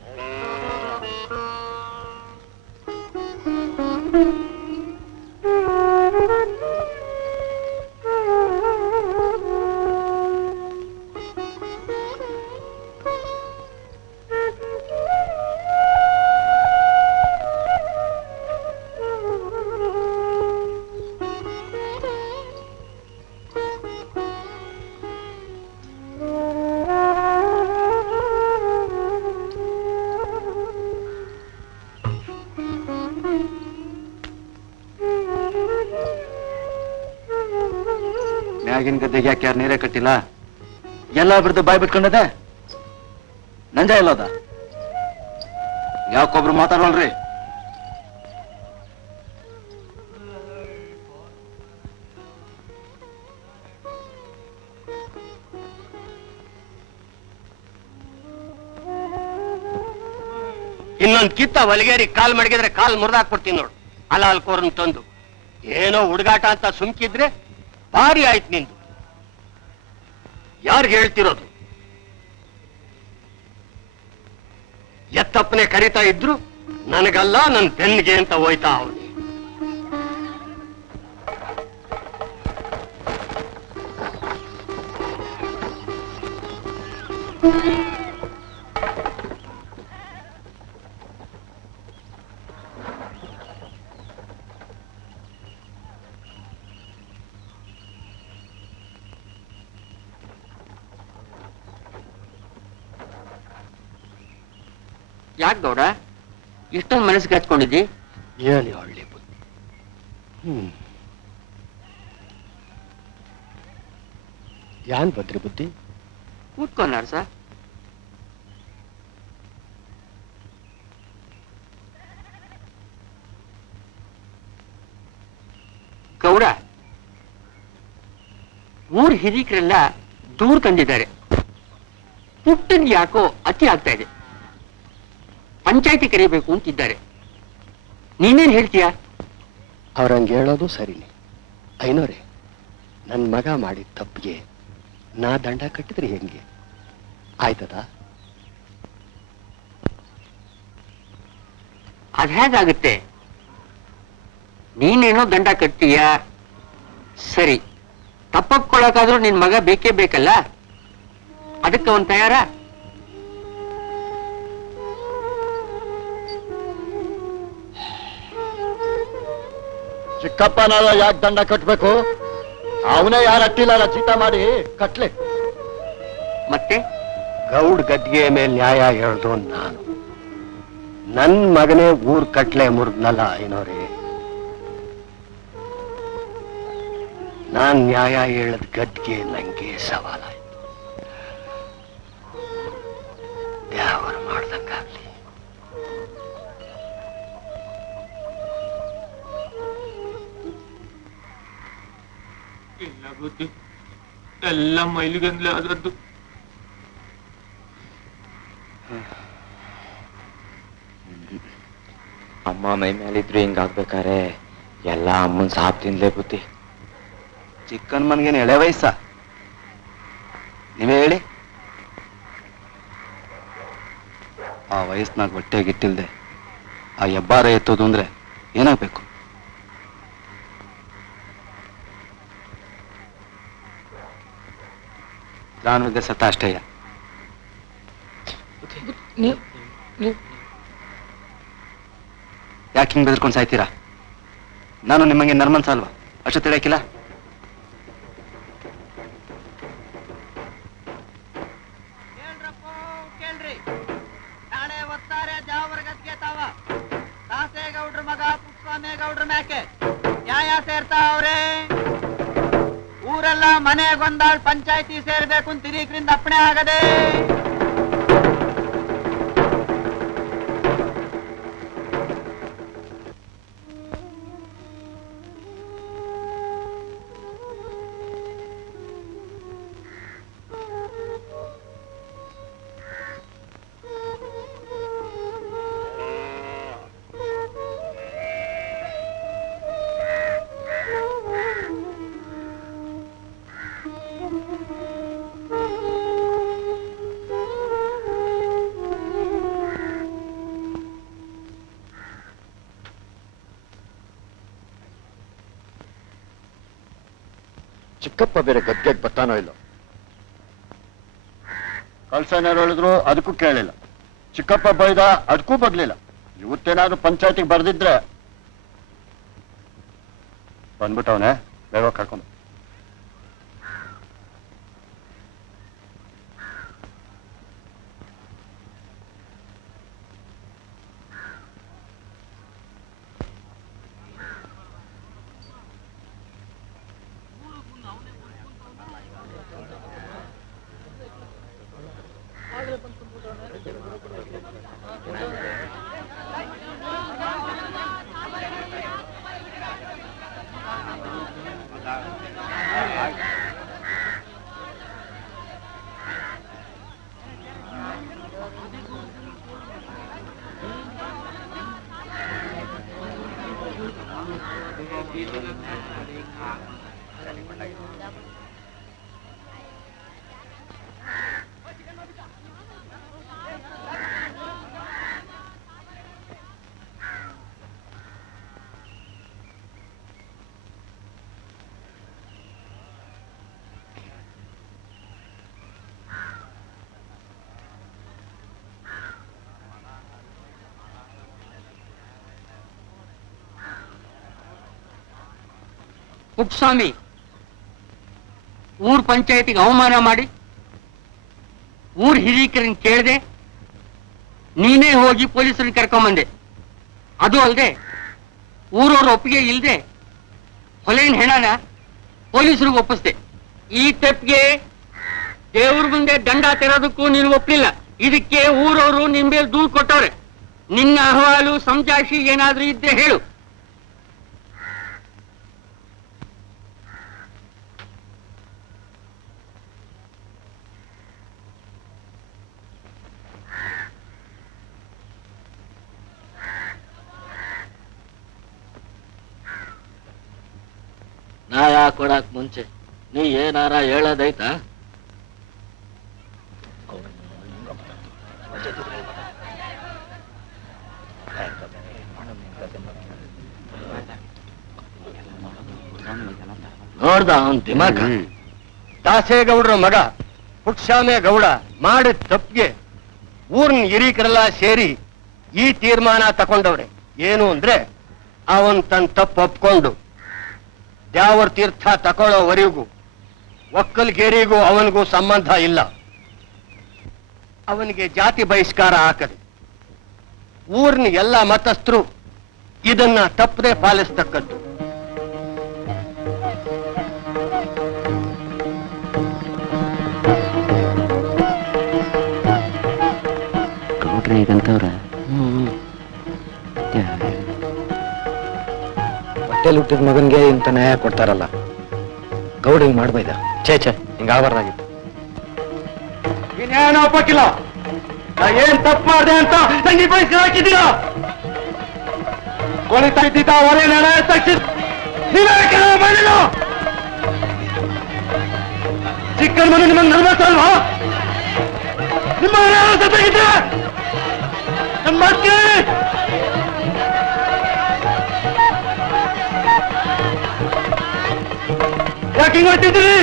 ಮ್ಯಾಗಿನ ಗದ್ದೆಗೆ ಯಾಕೆ ಯಾರು ನೀರೇ ಕಟ್ಟಿಲ್ಲ? ಎಲ್ಲ ಬಿಡ್ದು ಬಾಯ್ ಬಿಟ್ಕೊಂಡದೆ. ನಂಜ ಇಲ್ಲದ ಯಾಕೊಬ್ರು ಮಾತಾಡೋಲ್ರಿ? ಇನ್ನೊಂದ್ ಕಿತ್ತ ಹೊಲಿಗೇರಿ ಕಾಲ್ ಮಡಗಿದ್ರೆ ಕಾಲ್ ಮುರಿದಾಕ್ಬಿಡ್ತೀನಿ ನೋಡು. ಅಲ್ಲ ಅಲ್ಕೋರ್ನ್ ತಂದು ಏನೋ ಹುಡುಗಾಟ ಅಂತ ಸುಮ್ಕಿದ್ರೆ ಭಾರಿ ಆಯ್ತು ನಿಂದು. ಯಾರಿಗೆ ಹೇಳ್ತಿರೋದು? ಎತ್ತಪ್ಪನೆ ಕರಿತಾ ಇದ್ರು ನನಗಲ್ಲ ನನ್ ಬೆನ್ನಿಗೆ ಅಂತ ಹೋಯ್ತಾ ಅವನು. ಯಾಕೆ ಗೌಡ ಇಷ್ಟೊಂದು ಮನಸ್ಸಿಗೆ ಹಚ್ಕೊಂಡಿದ್ದಿ? ಹೇಳಿ ಒಳ್ಳೆ ಬುದ್ಧಿ. ಯಾನ್ ಬದ್ರಿ ಬುದ್ಧಿ? ಕೂತ್ಕೊಂಡಾರ ಸರ್. ಗೌಡ, ಊರ್ ಹಿರಿಕರೆಲ್ಲ ದೂರ ತಂದಿದ್ದಾರೆ. ಪುಟ್ಟನ್ ಯಾಕೋ ಅತಿ ಆಗ್ತಾ ಇದೆ. ಪಂಚಾಯತಿ ಕರೀಬೇಕು ಅಂತಿದ್ದಾರೆ. ನೀನೇನ್ ಹೇಳ್ತೀಯ? ಅವ್ರಂಗೆ ಹೇಳೋದು ಸರಿನೇ. ಐನೋರೆ, ನನ್ ಮಗ ಮಾಡಿದ ತಪ್ಪಿಗೆ ನಾ ದಂಡ ಕಟ್ಟಿದ್ರೆ ಹೆಂಗೆ ಆಯ್ತದ? ಅದ್ ಹೇಗಾಗುತ್ತೆ? ನೀನೇನೋ ದಂಡ ಕಟ್ತೀಯ ಸರಿ, ತಪ್ಪಕ್ಕೊಳಕಾದ್ರೂ ನಿನ್ ಮಗ ಬೇಕೇ ಬೇಕಲ್ಲ, ಅದಕ್ಕೆ ಅವನ್ ತಯಾರ? ಚಿಕ್ಕಪ್ಪನಾದ ಯಾಕೆ ದಂಡ ಕಟ್ಟಬೇಕು? ಅವನೇ ಯಾರ ಅಟ್ಟಿಲ್ಲ ಚೀಟ ಮಾಡಿ ಕಟ್ಲೆ. ಮತ್ತೆ ಗೌಡ್ ಗದ್ಗೆ ಮೇಲೆ ನ್ಯಾಯ ಹೇಳ್ದು ನಾನು. ನನ್ ಮಗನೇ ಊರ್ ಕಟ್ಲೆ ಮುರಿದ್ನಲ್ಲ ಐನೋರಿ. ನಾನ್ ನ್ಯಾಯ ಹೇಳದ್ ಗದ್ಗೆ ನಂಗೆ ಸವಾಲಾಯ್ತು. ಯಾವರು ಮಾಡ್ದಂಗಾಗ್ಲಿ. ಇಲ್ಲ ಬುದ್ಧಿ, ಎಲ್ಲ ಮೈಲಿಗಂದ್ಲೆ ಆದದ್ದು. ಅಮ್ಮ ಮೈ ಮೇಲಿದ್ರು ಹಿಂಗಾಗ್ಬೇಕಾರೆ ಎಲ್ಲ ಅಮ್ಮನ್ ಸಾಪ್ ತಿನ್ಲೇ ಬುದ್ಧಿ. ಚಿಕ್ಕನ್ ಮನ್ಗೇನು ಎಳೆ ವಯಸ್ಸ? ನೀವೇ ಹೇಳಿ. ಆ ವಯಸ್ಸಿನಾಗ ಹೊಟ್ಟೆಗಿಟ್ಟಿಲ್ದೆ ಆ ಹೆಬ್ಬಾರ ಎತ್ತೋದು ಅಂದ್ರೆ ಏನಾಗ್ಬೇಕು? ನಾನು ಸತ್ತ ಅಷ್ಟೇಯ. ಯಾಕೆ ಹಿಂಗ್ ಬೆದರ್ಕೊಂಡು ಸಾಯ್ತೀರಾ? ನಾನು ನಿಮ್ಮಂಗೆ ನರ್ಮನ್ಸ ಅಲ್ವಾ? ಅಷ್ಟು ತಿಳಿಯಾಕಿಲ್ಲ. ಕೇಳ್ರಿ, ನಾಳೆ ಒತ್ತಾರೆ ಜಾವರ್ಗದ್ಗೆ ತಾವ ದಾಸೇಗೌಡ್ರ ಮಗ ಪುಟ್ಟಸ್ವಾಮೇಗೌಡ್ರ ಮ್ಯಾಕೆ ನ್ಯಾಯ ಸೇರ್ತಾ ಅವ್ರೆ. ಊರೆಲ್ಲ ಮನೆಗೊಂದಾಳ್ ಪಂಚಾಯತಿ ಸೇರ್ಬೇಕು ಅಂತ ಹಿರೀಕರಿಂದ ಅಪ್ಪಣೆ ಆಗದೆ. ಚಿಕ್ಕಪ್ಪ ಬೇರೆ ಗದ್ದೆಗೆ ಬರ್ತಾನೋ ಇಲ್ಲ. ಕಳ್ಸನೇರು ಹೇಳಿದ್ರು ಅದಕ್ಕೂ ಕೇಳಿಲ್ಲ. ಚಿಕ್ಕಪ್ಪ ಬೈದ ಅದಕ್ಕೂ ಬಗ್ಲಿಲ್ಲ. ಇವತ್ತೇನಾದ್ರು ಪಂಚಾಯತಿಗೆ ಬರ್ದಿದ್ರೆ ಬಂದ್ಬಿಟ್ಟವನೆ, ಬೇಗ ಕರ್ಕೊಂಡು. ಪುಟ್ಟಸ್ವಾಮಿ ಊರ್ ಪಂಚಾಯತಿಗೆ ಅವಮಾನ ಮಾಡಿ ಊರ್ ಹಿರೀಕರನ್ನ ಕೇಳದೆ ನೀನೇ ಹೋಗಿ ಪೊಲೀಸರನ್ನ ಕರ್ಕೊಂಬಂದೆ. ಅದು ಅಲ್ಲದೆ ಊರವ್ರ ಒಪ್ಪಿಗೆ ಇಲ್ಲದೆ ಹೊಲೆನ್ ಹೆಣನ ಪೊಲೀಸರಿಗೆ ಒಪ್ಪಿಸ್ದೆ. ಈ ತಪ್ಪಿಗೆ ದೇವ್ರ ಮುಂದೆ ದಂಡ ತೆರೋದಕ್ಕೂ ನೀನು ಒಪ್ಪಲಿಲ್ಲ. ಇದಕ್ಕೆ ಊರವರು ನಿನ್ ಮೇಲೆ ದೂರು ಕೊಟ್ಟವ್ರೆ. ನಿನ್ನ ಅಹವಾಲು ಸಮಜಾಯಿಷಿ ಏನಾದ್ರೂ ಇದ್ದೆ ಹೇಳು. ನ್ಯಾಯ ಕೊಡಕ್ ಮುಂಚೆ ನೀ ಏನಾರ ಹೇಳೋದೈತಾ? ನೋಡ್ದ ಅವನ್ ದಿಮಾಕ. ದಾಸೇಗೌಡ್ರ ಮಗ ಪುಟ್ಟಸ್ವಾಮೇಗೌಡ ಮಾಡಿದ ತಪ್ಪಿಗೆ ಊರ್ನ ಹಿರೀಕರೆಲ್ಲ ಸೇರಿ ಈ ತೀರ್ಮಾನ ತಕೊಂಡವ್ರೆ. ಏನು ಅಂದ್ರೆ ಅವನ್ ತನ್ನ ತಪ್ಪು ಒಪ್ಕೊಂಡು ದ್ಯಾವರ ತೀರ್ಥ ತಕೊಳ್ಳೋವರೆಗೂ ಒಕ್ಕಲ್ಗೇರಿಗೂ ಅವನಿಗೂ ಸಂಬಂಧ ಇಲ್ಲ. ಅವನಿಗೆ ಜಾತಿ ಬಹಿಷ್ಕಾರ ಹಾಕದೆ ಊರಿನ ಎಲ್ಲ ಮತಸ್ಥರು ಇದನ್ನ ತಪ್ಪದೆ ಪಾಲಿಸ್ತಕ್ಕದ್ದು. ಗೌಡ್ರೆ ಈಗಂತವ್ರ ಹೊಟ್ಟೆಲ್ ಹುಟ್ಟಿದ ಮಗನ್ಗೆ ಇಂಥ ನ್ಯಾಯ ಕೊಡ್ತಾರಲ್ಲ, ಗೌಡ ಹಿಂಗ್ ಮಾಡ್ಬೈದ? ಛೇ ಹಿಂಗ ಆಗಬಾರ್ದಾಗಿತ್ತು. ಇನ್ನೇನೋ ಒಪ್ಪಕ್ಕಿಲ್ಲ. ನಾ ಏನ್ ತಪ್ಪು ಮಾಡಿದೆ ಅಂತ ನಂಗೆ ಬಯಸಿ ಹಾಕಿದ್ದೀರ. ಕೊಳಿತಾ ಇದ್ದಿದ್ದ ಒಲೆ ನಿರ್ಣಯ ತಕ್ಷಣ ನೀವೇ ಕೆಲಸ ಮಾಡಿಲ್ಲ. ಚಿಕ್ಕನ ಮನೆ ನಿಮಗೆ ನಲ್ವತ್ತಲ್ವಾ? ನಿಮ್ಮ ಜೊತೆಗಿದ್ರೆ ನನ್ನ ಮಕ್ಕಳು ಯಾಕೆ ಹಿಂಗ್ ಮಾಡ್ತಿದ್ದೀರಿ?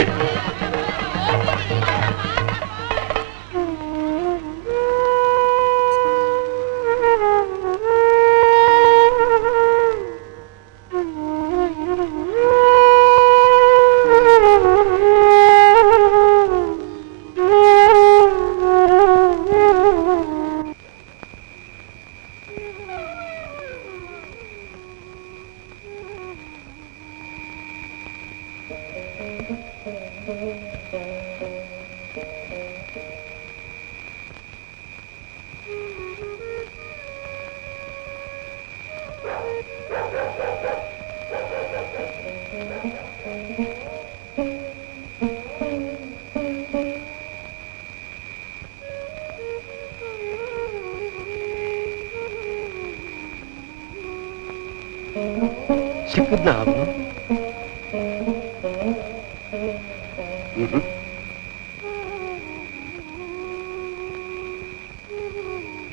ಸಿಕ್ಕದ್ನ ಅವನು?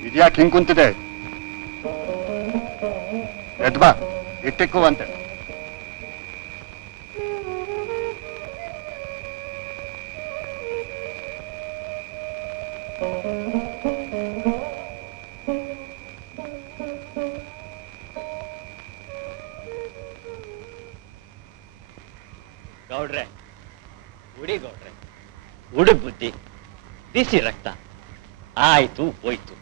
ಇದ್ಯಾಕೆ ಹಿಂಗ್ ಕುಂತಿದೆ? ಎದ್ಬಾ, ಇಟ್ಟಿಕ್ಕುವಂತೆ. ಗೌಡ್ರೆ, ಉಡಿ ಗೌಡ್ರೆ, ಹುಡುಗ್ ಬುದ್ಧಿ, ಬಿಸಿ ರಕ್ತ, ಆಯ್ತು ಹೋಯ್ತು.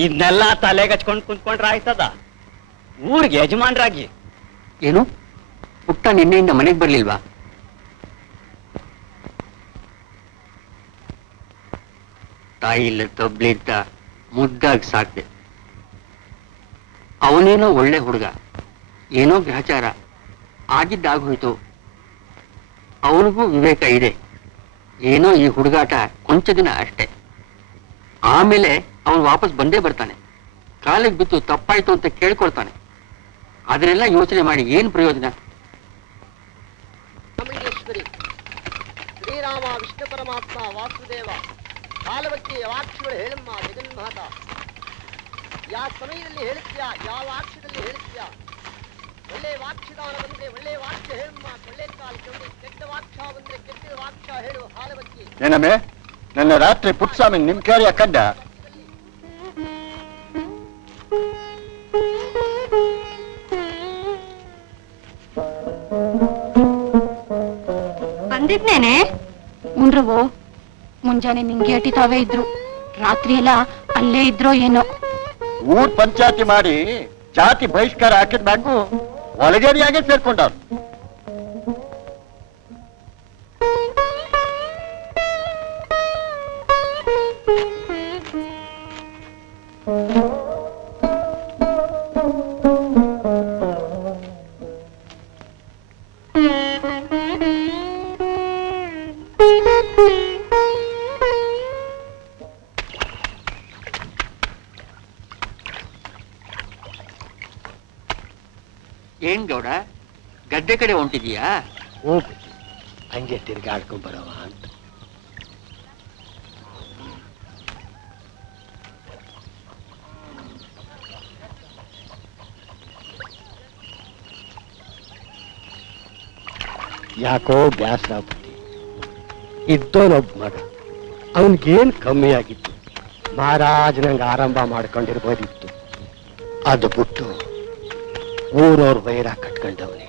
ಇದನ್ನೆಲ್ಲ ತಲೆಗೆ ಹಚ್ಕೊಂಡು ಕುಂತ್ಕೊಂಡ್ರೆ ಆಯ್ತದ? ಊರಿಗೆ ಯಜಮಾನ್ರಾಗಿ. ಏನು ಪುಟ್ಟ ನಿನ್ನೆಯಿಂದ ಮನೆಗೆ ಬರ್ಲಿಲ್ವಾ? ತಾಯಿ ಇಲ್ಲ ತಬ್ಲಿದ್ದ ಮುದ್ದಾಗಿ ಸಾಕ್ದೆ. ಅವನೇನೋ ಒಳ್ಳೆ ಹುಡುಗ, ಏನೋ ಗ್ರಹಚಾರ ಆಗಿದ್ದಾಗೋಯ್ತು. ಅವನಿಗೂ ವಿವೇಕ ಇದೆ. ಏನೋ ಈ ಹುಡುಗಾಟ ಕೊಂಚ ದಿನ ಅಷ್ಟೇ, ಆಮೇಲೆ ಅವನು ವಾಪಸ್ ಬಂದೇ ಬರ್ತಾನೆ. ಕಾಲಿಗೆ ಬಿತ್ತು ತಪ್ಪಾಯ್ತು ಅಂತ ಕೇಳ್ಕೊಳ್ತಾನೆ. ಅದನ್ನೆಲ್ಲ ಯೋಚನೆ ಮಾಡಿ ಏನ್ ಪ್ರಯೋಜನ? ಚಾಮುಂಡೇಶ್ವರಿ, ಶ್ರೀರಾಮ, ವಿಷ್ಣು ಪರಮಾತ್ಮ, ವಾಸುದೇವ, ಕಾಲವಕ್ಕೆ ವಾಕ್ಯಗಳು ಹೇಳಮ್ಮ ಜಗನ್ಮಾತ. ಯಾವ ಸಮಯದಲ್ಲಿ ಹೇಳುತ್ತೀಯಾ, ಯಾವ ವಾಕ್ಯದಲ್ಲಿ ಹೇಳುತ್ತೀಯಾ? ಒಳ್ಳೆ ವಾಕ್ಯದಾನ ಬಂದ್ರೆ ಒಳ್ಳೆ ವಾಕ್ಯ ಹೇಳಮ್ಮ, ಒಳ್ಳೆ ಕಾಲ ಚೌಡಿ. ಕೆಟ್ಟ ವಾಕ್ಯ ಬಂದ್ರೆ ಕೆಟ್ಟ ವಾಕ್ಯ ಹೇಳು ಹಾಲವಕ್ಕೆ. ಏನಮ್ಮೆ, ನನ್ನ ರಾತ್ರಿ ಪುಟ್ಸ್ವಾಮಿ ನಿಮ್ ಕೇರಿಯ ಕಡ್ಡ. ಬಂದಿದ್ನೇನೆ ಉಂಡ್ರವು. ಮುಂಜಾನೆ ನಿಂಗೆ ಅಟಿತಾವೇ ಇದ್ರು, ರಾತ್ರಿ ಎಲ್ಲ ಅಲ್ಲೇ ಇದ್ರೋ ಏನೋ. ಊರ್ ಪಂಚಾಯತಿ ಮಾಡಿ ಜಾತಿ ಬಹಿಷ್ಕಾರ ಹಾಕಿದ ಮ್ಯಾಗು ಒಳಗೇರಿಯಾಗೆ ಸೇರ್ಕೊಂಡವ್ರು. ಏನ್ ಗೌಡ, ಗದ್ದೆ ಕಡೆ ಹೊಂಟಿದೀಯಾ? ಹೋಗು, ಹಂಗೆ ತಿರ್ಗಾಡ್ಕೊಂಡ್ ಬರವ ಅಂತ. ಯಾಕೋ ಬ್ಯಾಸರ ಆಗ್ಬಿಟ್ಟಿ. ಇದ್ದೋನೊಬ್ಬ ಮಗ, ಅವನಿಗೇನ್ ಕಮ್ಮಿ ಆಗಿತ್ತು? ಮಹಾರಾಜನಂಗೆ ಆರಂಭ ಮಾಡ್ಕೊಂಡಿರ್ಬೋದಿತ್ತು. ಅದು ಬಿಟ್ಟು ಊರವ್ರ ವೈರ ಕಟ್ಕೊಂಡವನೇ.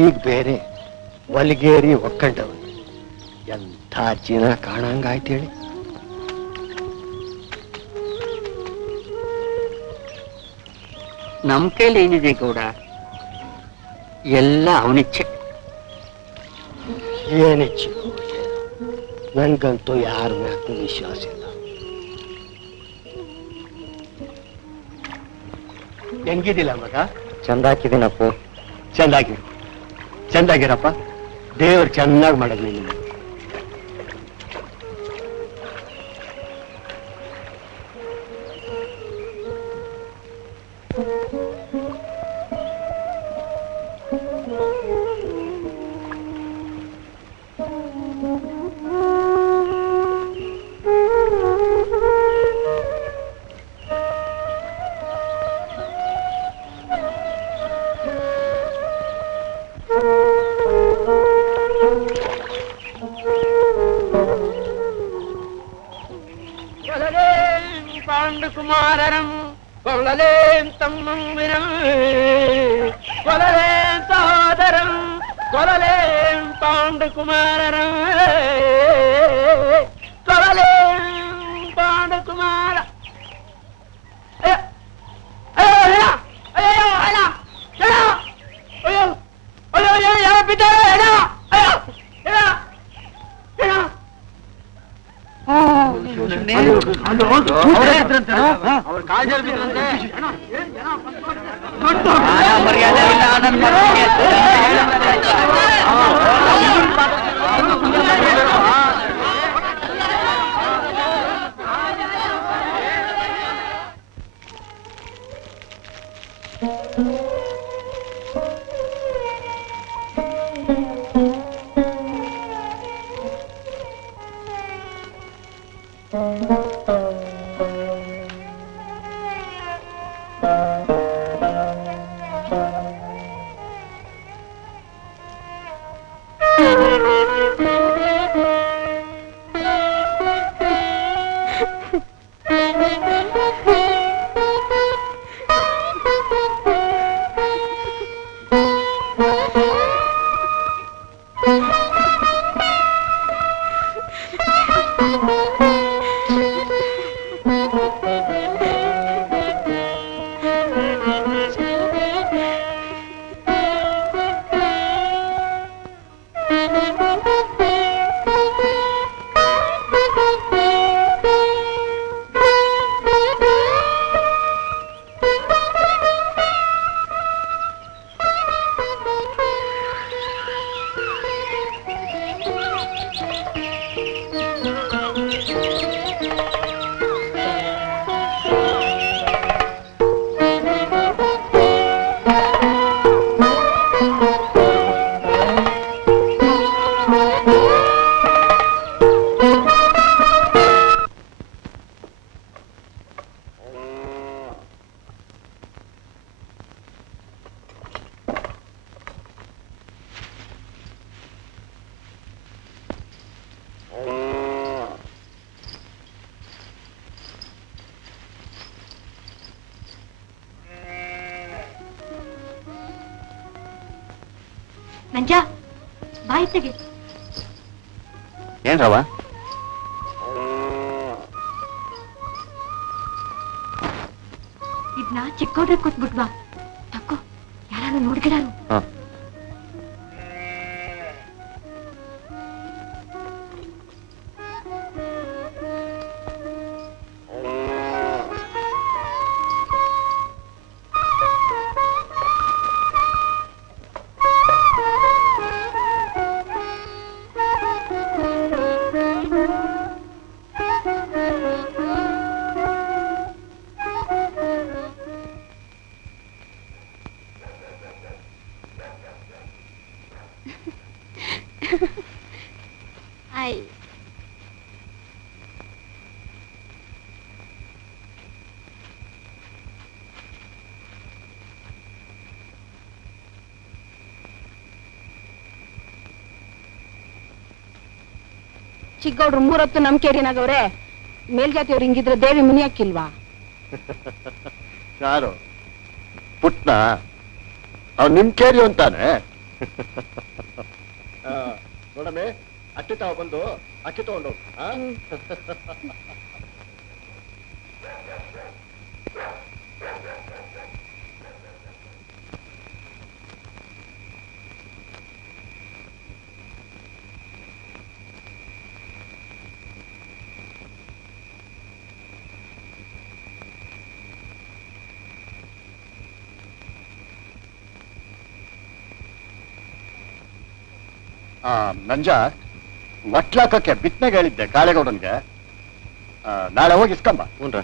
ಈಗ ಬೇರೆ ಒಲಿಗೇರಿ ಒಕ್ಕಂಡವ. ಎಂಥ ಜನ ಕಾಣಂಗಾಯ್ತು ಹೇಳಿ. ನಮ್ ಕೈಲಿ ಏನಿದೆ ಗೌಡ, ಎಲ್ಲ ಅವನಿಚ್ಛೆ. ಏನಿಚ್ಛೆ ನನ್ಗಂತೂ ಯಾರ ಮ್ಯಾಕೂ ವಿಶ್ವಾಸ ಇಲ್ಲ. ಹೆಂಗಿದಿಲ್ಲ ಮಗ? ಚಂದಾಕಿದ್ದೀನಪ್ಪ. ಚಂದಾಗಿರಪ್ಪ. ದೇವ್ರು ಚೆನ್ನಾಗಿ ಮಾಡೋದು ನೀನು. പാണ്ഡുകുമാരനും കൊള്ളലേം തമ്മംവിരം കൊലലേം സഹോദരം കൊലലേം പാണ്ഡുകുമാരനും കൊലലേം പാണ്ഡുകുമാര ನಂಜ ಬಾಯಿ ತೆಗೆ. ಏನ್ರವ? ಇದನ್ನ ಚಿಕ್ಕವ್ರೆ ಕೂತ್ಬಿಟ್ವಾ ತಕ್ಕೋ, ಯಾರು ನೋಡ್ಗಿಡಾರು. ಚಿಕ್ಕವ್ರು 3 ಹೊತ್ತು ನಮ್ ಕೇರಿನಾಗವ್ರೆ, ಮೇಲ್ಜಾತಿಯವ್ರು ಹಿಂಗಿದ್ರೆ ದೇವಿ ಮುನಿಯಾಕಿಲ್ವಾ? ಯಾರು ಪುಟ್ನ? ಅವ್ ನಿಮ್ ಕೇರಿ ಅಂತಾನೆ. ನೋಡಮ್ಮೆ ಅಕ್ಕಿ ತಾವ ಬಂದು ಅಕ್ಕಿ ತಗೊಂಡು ನಂಜ ಒಟ್ಲಾಕಕ್ಕೆ ಬಿತ್ತನೆಗೆ ಹೇಳಿದ್ದೆ ಕಾಳೆಗೌಡನ್ಗೆ ನಾಳೆ ಹೋಗಿ ಇಸ್ಕೊಂಬ. ಹ್ಞೂನ್ರ.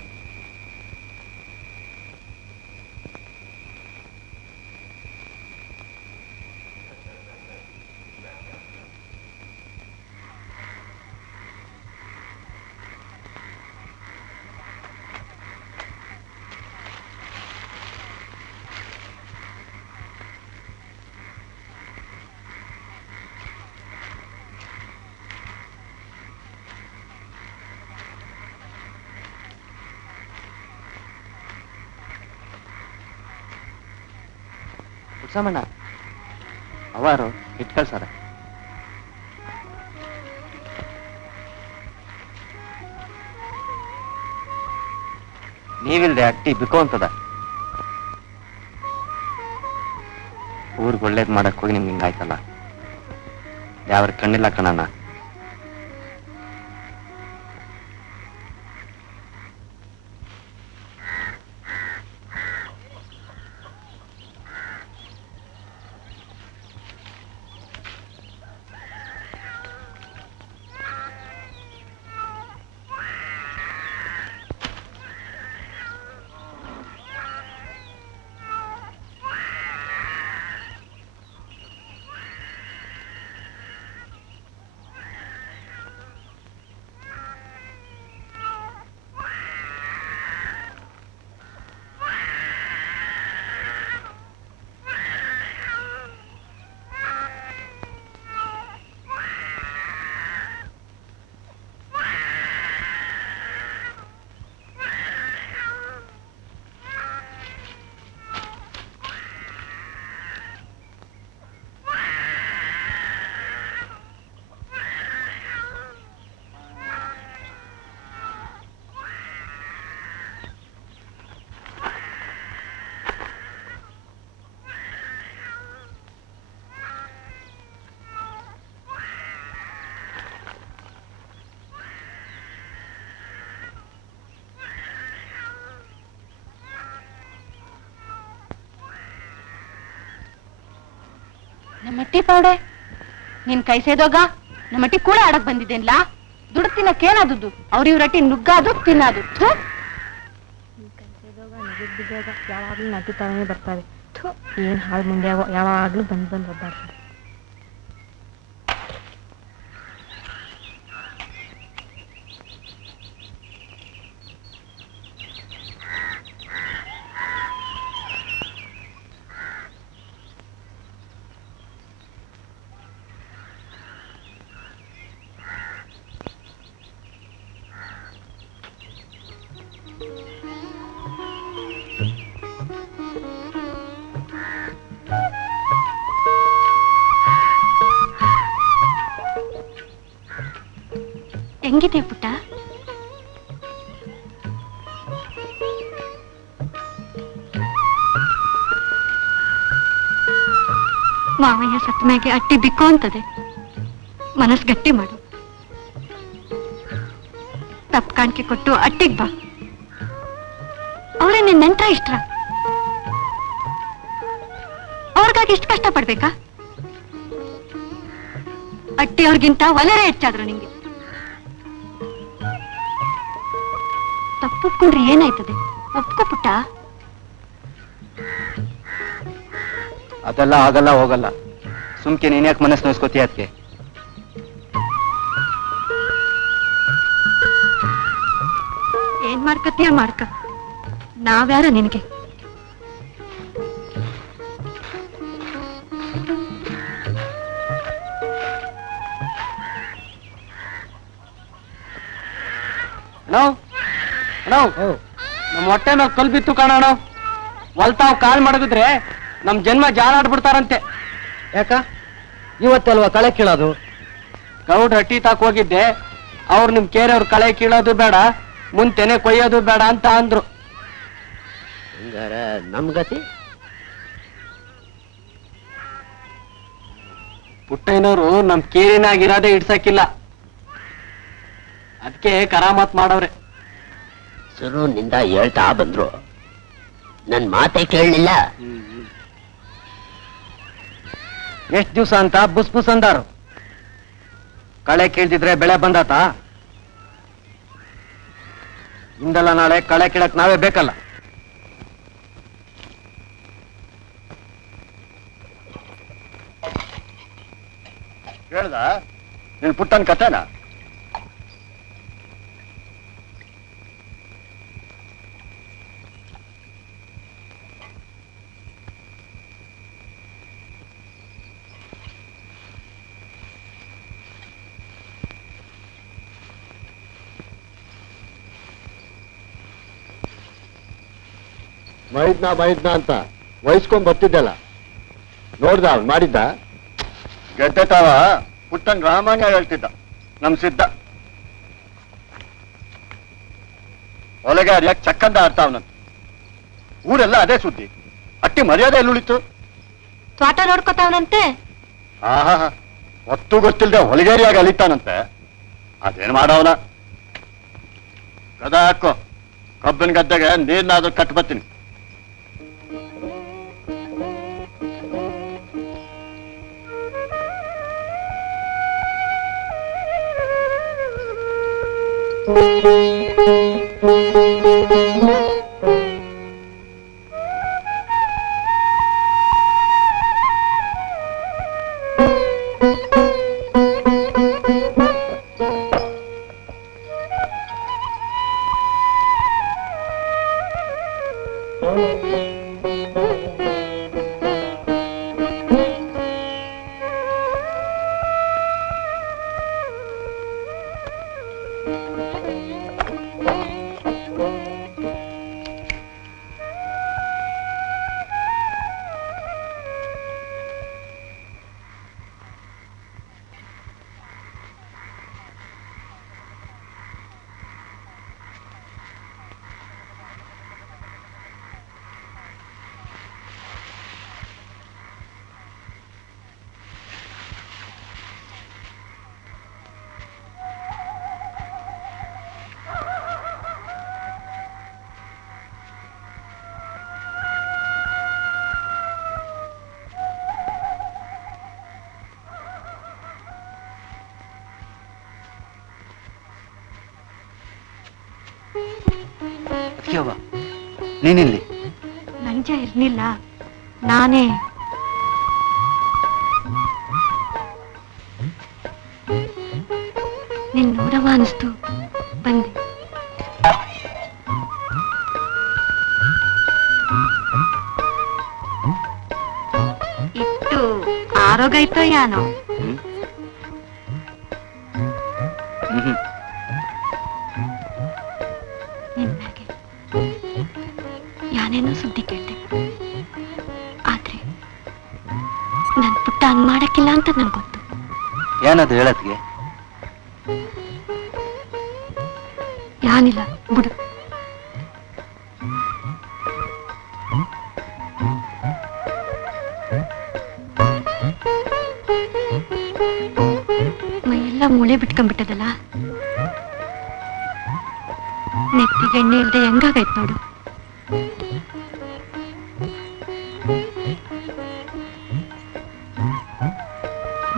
ಸಾಮಣ್ಣ ಅವರು ಇಟ್ ಕಳ್ಸಾರ. ನೀವಿಲ್ದೆ ಅಟ್ಟಿ ಬಿಕೋ ಅಂತದ. ಊರ್ಗ್ ಒಳ್ಳೇದ್ ಮಾಡಕ್ ಹೋಗಿ ನಿಮ್ಗೆ ಹಿಂಗಾಯ್ತಲ್ಲ. ಯಾವ್ರ ಕಣ್ಣಿಲ್ಲ ಕಣಣ್ಣ. ನಮ್ಮಟ್ಟಿ ಪೌಡೆ ನೀನ್ ಕೈ ಸೇದೋಗ ನಮ್ಮಟ್ಟಿ ಕೂಳೆ ಆಡಕ್ ಬಂದಿದ್ದೇನ್ಲಾ? ದುಡ್ಡು ತಿನ್ನಕ್ಕೇನಾದದ್ದು? ಇವ್ರಟ್ಟಿ ನುಗ್ಗಾದು ತಿನ್ನೋದು. ಯಾವಾಗ್ಲೂ ನಟಿ ತಾವೇ ಬರ್ತಾರೆ. ಏನ್ ಹಾಳು ಮುಂದೆ ಯಾವಾಗ್ಲೂ ಬಂದ್ ಒದ್ದಾಡ್ತಾರೆ. ಹೆಂಗಿದೆ ಪುಟ್ಟ? ಮಾವಯ್ಯ ಸತ್ತ ಮ್ಯಾಗೆ ಅಟ್ಟಿ ಬಿಕ್ಕೋ ಅಂತದೆ. ಮನಸ್ ಗಟ್ಟಿ ಮಾಡು. ತಪ್ಪು ಕಾಣಿಕೆ ಕೊಟ್ಟು ಅಟ್ಟಿಗ್ ಬಾ. ಅವಳೇ ನಿನ್ ನೆಂಟ್ರ ಇಷ್ಟ್ರ? ಅವ್ರಿಗಾಗಿ ಇಷ್ಟು ಕಷ್ಟ ಪಡ್ಬೇಕಾ? ಅಟ್ಟಿ ಅವ್ರಿಗಿಂತ ಒಲೆರೇ ಹೆಚ್ಚಾದ್ರು ನಿಂಗೆ. ತಪ್ಪೊಪ್ಕೊಂಡ್ರೆ ಏನಾಯ್ತದೆ? ಒಪ್ಕೋ ಪುಟ್ಟ. ಅದೆಲ್ಲ ಆಗಲ್ಲ ಹೋಗಲ್ಲ. ಸುಮ್ಕೆ ನೀನ್ಯಾಕೆ ಮನಸ್ಸು ನೋಯಿಸ್ಕೋತೀಯ ಅದಕ್ಕೆ? ಏನ್ ಮಾಡ್ಕತ್ತೀಯ ಮಾಡ್ಕ, ನಾವ್ಯಾರ ನಿನಗೆ? ನಮ್ ಹೊಟ್ಟೆ ಮೇಲೆ ಕಲ್ ಬಿತ್ತು ಕಾಣೋಣ. ಹೊಲ್ತಾವ್ ಕಾಲ್ ಮಾಡದಿದ್ರೆ ನಮ್ ಜನ್ಮ ಜಾಲಾಡ್ಬಿಡ್ತಾರಂತೆ. ಯಾಕ ಇವತ್ತಲ್ವಾ ಕಳೆ ಕೀಳೋದು? ಗೌಡ್ ಹಟ್ಟಿ ತಾಕ್ ಹೋಗಿದ್ದೆ, ಅವ್ರು ನಿಮ್ ಕೇರೆಯವ್ರು ಕಳೆ ಕೀಳೋದು ಬೇಡ, ಮುಂತೆನೆ ಕೊಯ್ಯೋದು ಬೇಡ ಅಂತ ಅಂದ್ರು. ಹಂಗಾರ ನಮ್ ಗತಿ? ಪುಟ್ಟಯ್ಯನವರು ನಮ್ ಕೇರಿನಾಗಿರೋದೇ ಇಡ್ಸಕ್ಕಿಲ್ಲ, ಅದಕ್ಕೆ ಕರಾಮತ್ ಮಾಡವ್ರೆ. ನಿಂದ ಹೇಳ್ತಾ ಬಂದ್ರು, ನನ್ ಮಾತೆ ಕೇಳಲಿಲ್ಲ. ಎಷ್ಟ್ ದಿವ್ಸ ಅಂತ ಬುಸ್ ಬುಸ್ ಅಂದಾರು. ಕಳೆ ಕೀಳ್ದಿದ್ರೆ ಬೆಳೆ ಬಂದಾತ? ಇಂದಲ್ಲ ನಾಳೆ ಕಳೆ ಕೀಳಕ್ ನಾವೇ ಬೇಕಲ್ಲ. ಹೇಳ್ದ ನಿನ್ ಪುಟ್ಟನ್ ಕತೆನಾ? ಮೈದ್ನಾ ಅಂತ ವಹಿಸ್ಕೊಂಡ್ ಬರ್ತಿದ್ದಲ್ಲ, ನೋಡ್ದ ಅವ್ನು ಮಾಡಿದ್ದ? ಗೆದ್ದೆ ತಾವ ಪುಟ್ಟನ್ ರಾಮಾಂಗ ಹೇಳ್ತಿದ್ದ ನಮ್ ಸಿದ್ಧ. ಒಳಗೆ ಯಾಕೆ ಚಕ್ಕಂದ ಆಡ್ತಾವನಂತ. ಊರೆಲ್ಲ ಅದೇ ಸುದ್ದಿ. ಅಟ್ಟಿ ಮರ್ಯಾದೆ ಎಲ್ಲಿ ತ್ವಾಟ ನೋಡ್ಕೊತಾವನಂತೆ. ಆಹಾ, ಒತ್ತು ಗೊತ್ತಿಲ್ದೆ ಹೊಲಗೇರಿಯಾಗಿ ಅಲಿತಾನಂತೆ. ಅದೇನ್ ಮಾಡವನ? ಗದ ಹಾಕೋ, ಕಬ್ಬಿನ ಗದ್ದೆಗೆ ನೀರ್ನಾದ್ರೂ ಕಟ್ ಬರ್ತೀನಿ. ನೀನಿಲ್ಲಿ ನಂಜ ಇರ್ಲಿಲ್ಲ, ನಾನೇ ನಿನ್ ನೋಡವ ಅನಿಸ್ತು ಬಂದೆ. ಇಟ್ಟು ಆರೋಗ್ಯೈತೋ ಯಾನೋ? ನಿನ್ನಾಗೆ ಯಾನೇನೋ ಸುದ್ದಿ ಕೇಳ್ದೆ, ಆದ್ರೆ ನನ್ ಪುಟ್ಟ ಹಂಗ್ ಮಾಡಕ್ಕಿಲ್ಲ ಅಂತ ನಂಗೆ ಗೊತ್ತು. ಏನದು ಹೇಳತ್ಗೆ? ಯಾನಿಲ್ಲ ಬಿಡು. ಮೈಯೆಲ್ಲ ಮೂಳೆ ಬಿಟ್ಕೊಂಡ್ಬಿಟ್ಟದಲ್ಲ, ನೆತ್ತಿಗೆ ಎಣ್ಣೆ ಇಲ್ದೆ ಹೆಂಗಾಗೈತ್ ನೋಡು.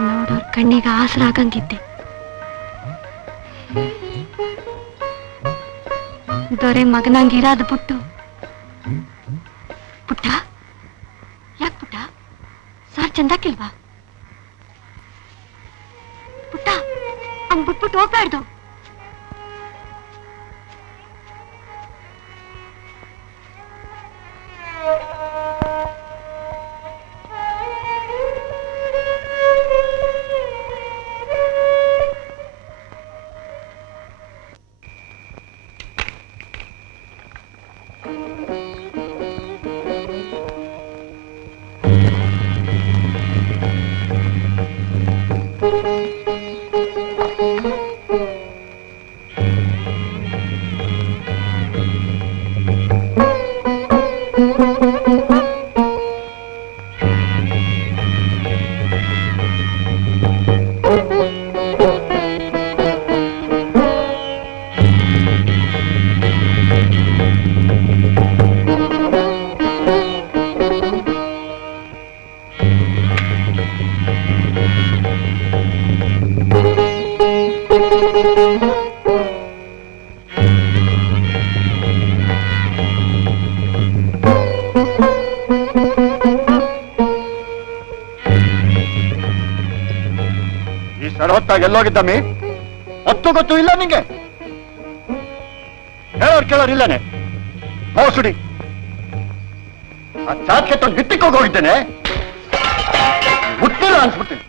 ನೋಡೋರ್ ಕಣ್ಣಿಗೆ ಆಸರಾಗಂಗಿದ್ದೆ. ದೊರೆ ಮಗನಂಗಿರಾದ ಬಿಟ್ಟು ಪುಟ್ಟ ಯಾಕೆ ಪುಟ್ಟ ಸಾರ್ ಚಂದಾಕಿಲ್ವಾ? ಪುಟ್ಟ ಹಂಗ್ ಬಿಟ್ಬಿಟ್ಟು ಹೋಗ್ಬಾರ್ದು. ಎಲ್ಲೋಗಿದ್ದಮ್ಮಿ? ಹೊತ್ತು ಗೊತ್ತು ಇಲ್ಲ ನಿಂಗೆ? ಹೇಳೋರು ಕೇಳೋರು ಇಲ್ಲನೆ ಮೋಸುಡಿ. ಆ ಜಾತ್ಗೆ ತಂದು ಬಿತ್ತಿಕ್ಕೋಗಿ ಹೋಗಿದ್ದೇನೆ, ಹುಟ್ಟಿಲ್ಲ ಅನ್ಸ್ಬಿಡ್ತೀನಿ.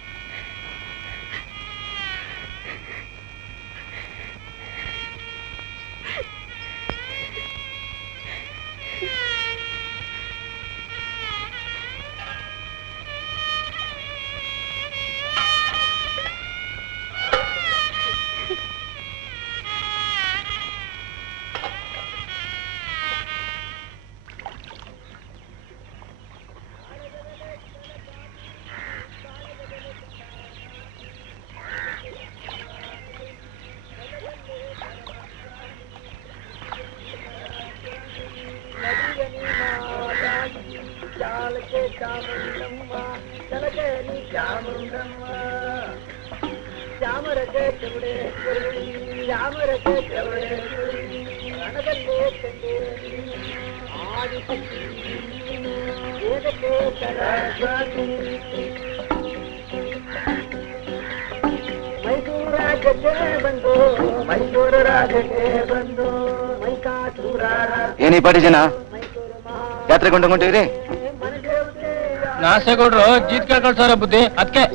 ಏನಿ ಪಾಟಿ ಜನ ಜಾತ್ರೆ ಕೊಂಡ್ಕೊಂಡಿವ್ರಿ? ನಾಸೆಗೌಡ್ರು ಜೀತ್ ಕೇಳ್ಕೊಳ್ಸವ್ರೆ ಬುದ್ಧಿ, ಅದಕ್ಕೆ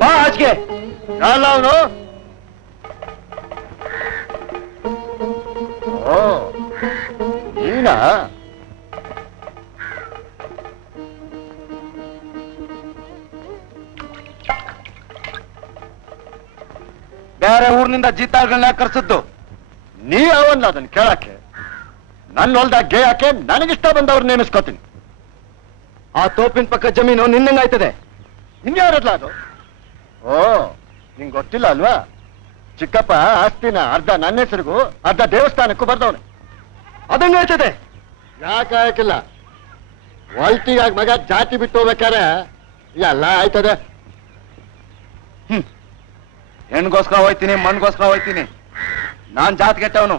ಬಾ ಆಚೆಗೆ. ಯಾರಲ್ಲ ಅವನು? ಓ ನೀನಾ? ಬೇರೆ ಊರಿನಿಂದ ಜೀತಾಗಳನ್ನ ಕರ್ಸಿದ್ದು ನೀ ಅವಲ್ಲ ಅದನ್ನ ಕೇಳಕ್ಕೆ. ನನ್ನ ಹೊಲ್ದಾಗ ಗೇ ಯಾಕೆ ನನಗಿಷ್ಟ ಬಂದವ್ರು ನೇಮಿಸ್ಕೋತೀನಿ. ಆ ತೋಪಿನ ಪಕ್ಕ ಜಮೀನು ನಿನ್ನಂಗಾಯ್ತದೆ. ಇನ್ಯಾರಲ್ಲ ಅದು? ಓ ನಿಂಗೆ ಗೊತ್ತಿಲ್ಲ ಅಲ್ವಾ? ಚಿಕ್ಕಪ್ಪ ಆಸ್ತಿನ ಅರ್ಧ ನನ್ನ ಹೆಸರಿಗೂ ಅರ್ಧ ದೇವಸ್ಥಾನಕ್ಕೂ ಬರ್ದವನೆ. ಅದಂಗಾಯ್ತದೆ. ಯಾಕೆ ಹಾಕಿಲ್ಲ? ಹೊಲ್ತಿಗಾಗಿ ಮಗ ಜಾತಿ ಬಿಟ್ಟು ಹೋಗ್ಬೇಕಾರೆ ಎಲ್ಲ ಆಯ್ತದೆ. ಹೆಣ್ಗೋಸ್ಕರ ಹೋಯ್ತೀನಿ, ಮಣ್ಗೋಸ್ಕರ ಹೋಯ್ತೀನಿ. ನಾನ್ ಜಾತ್ ಗೆಟ್ಟವನು.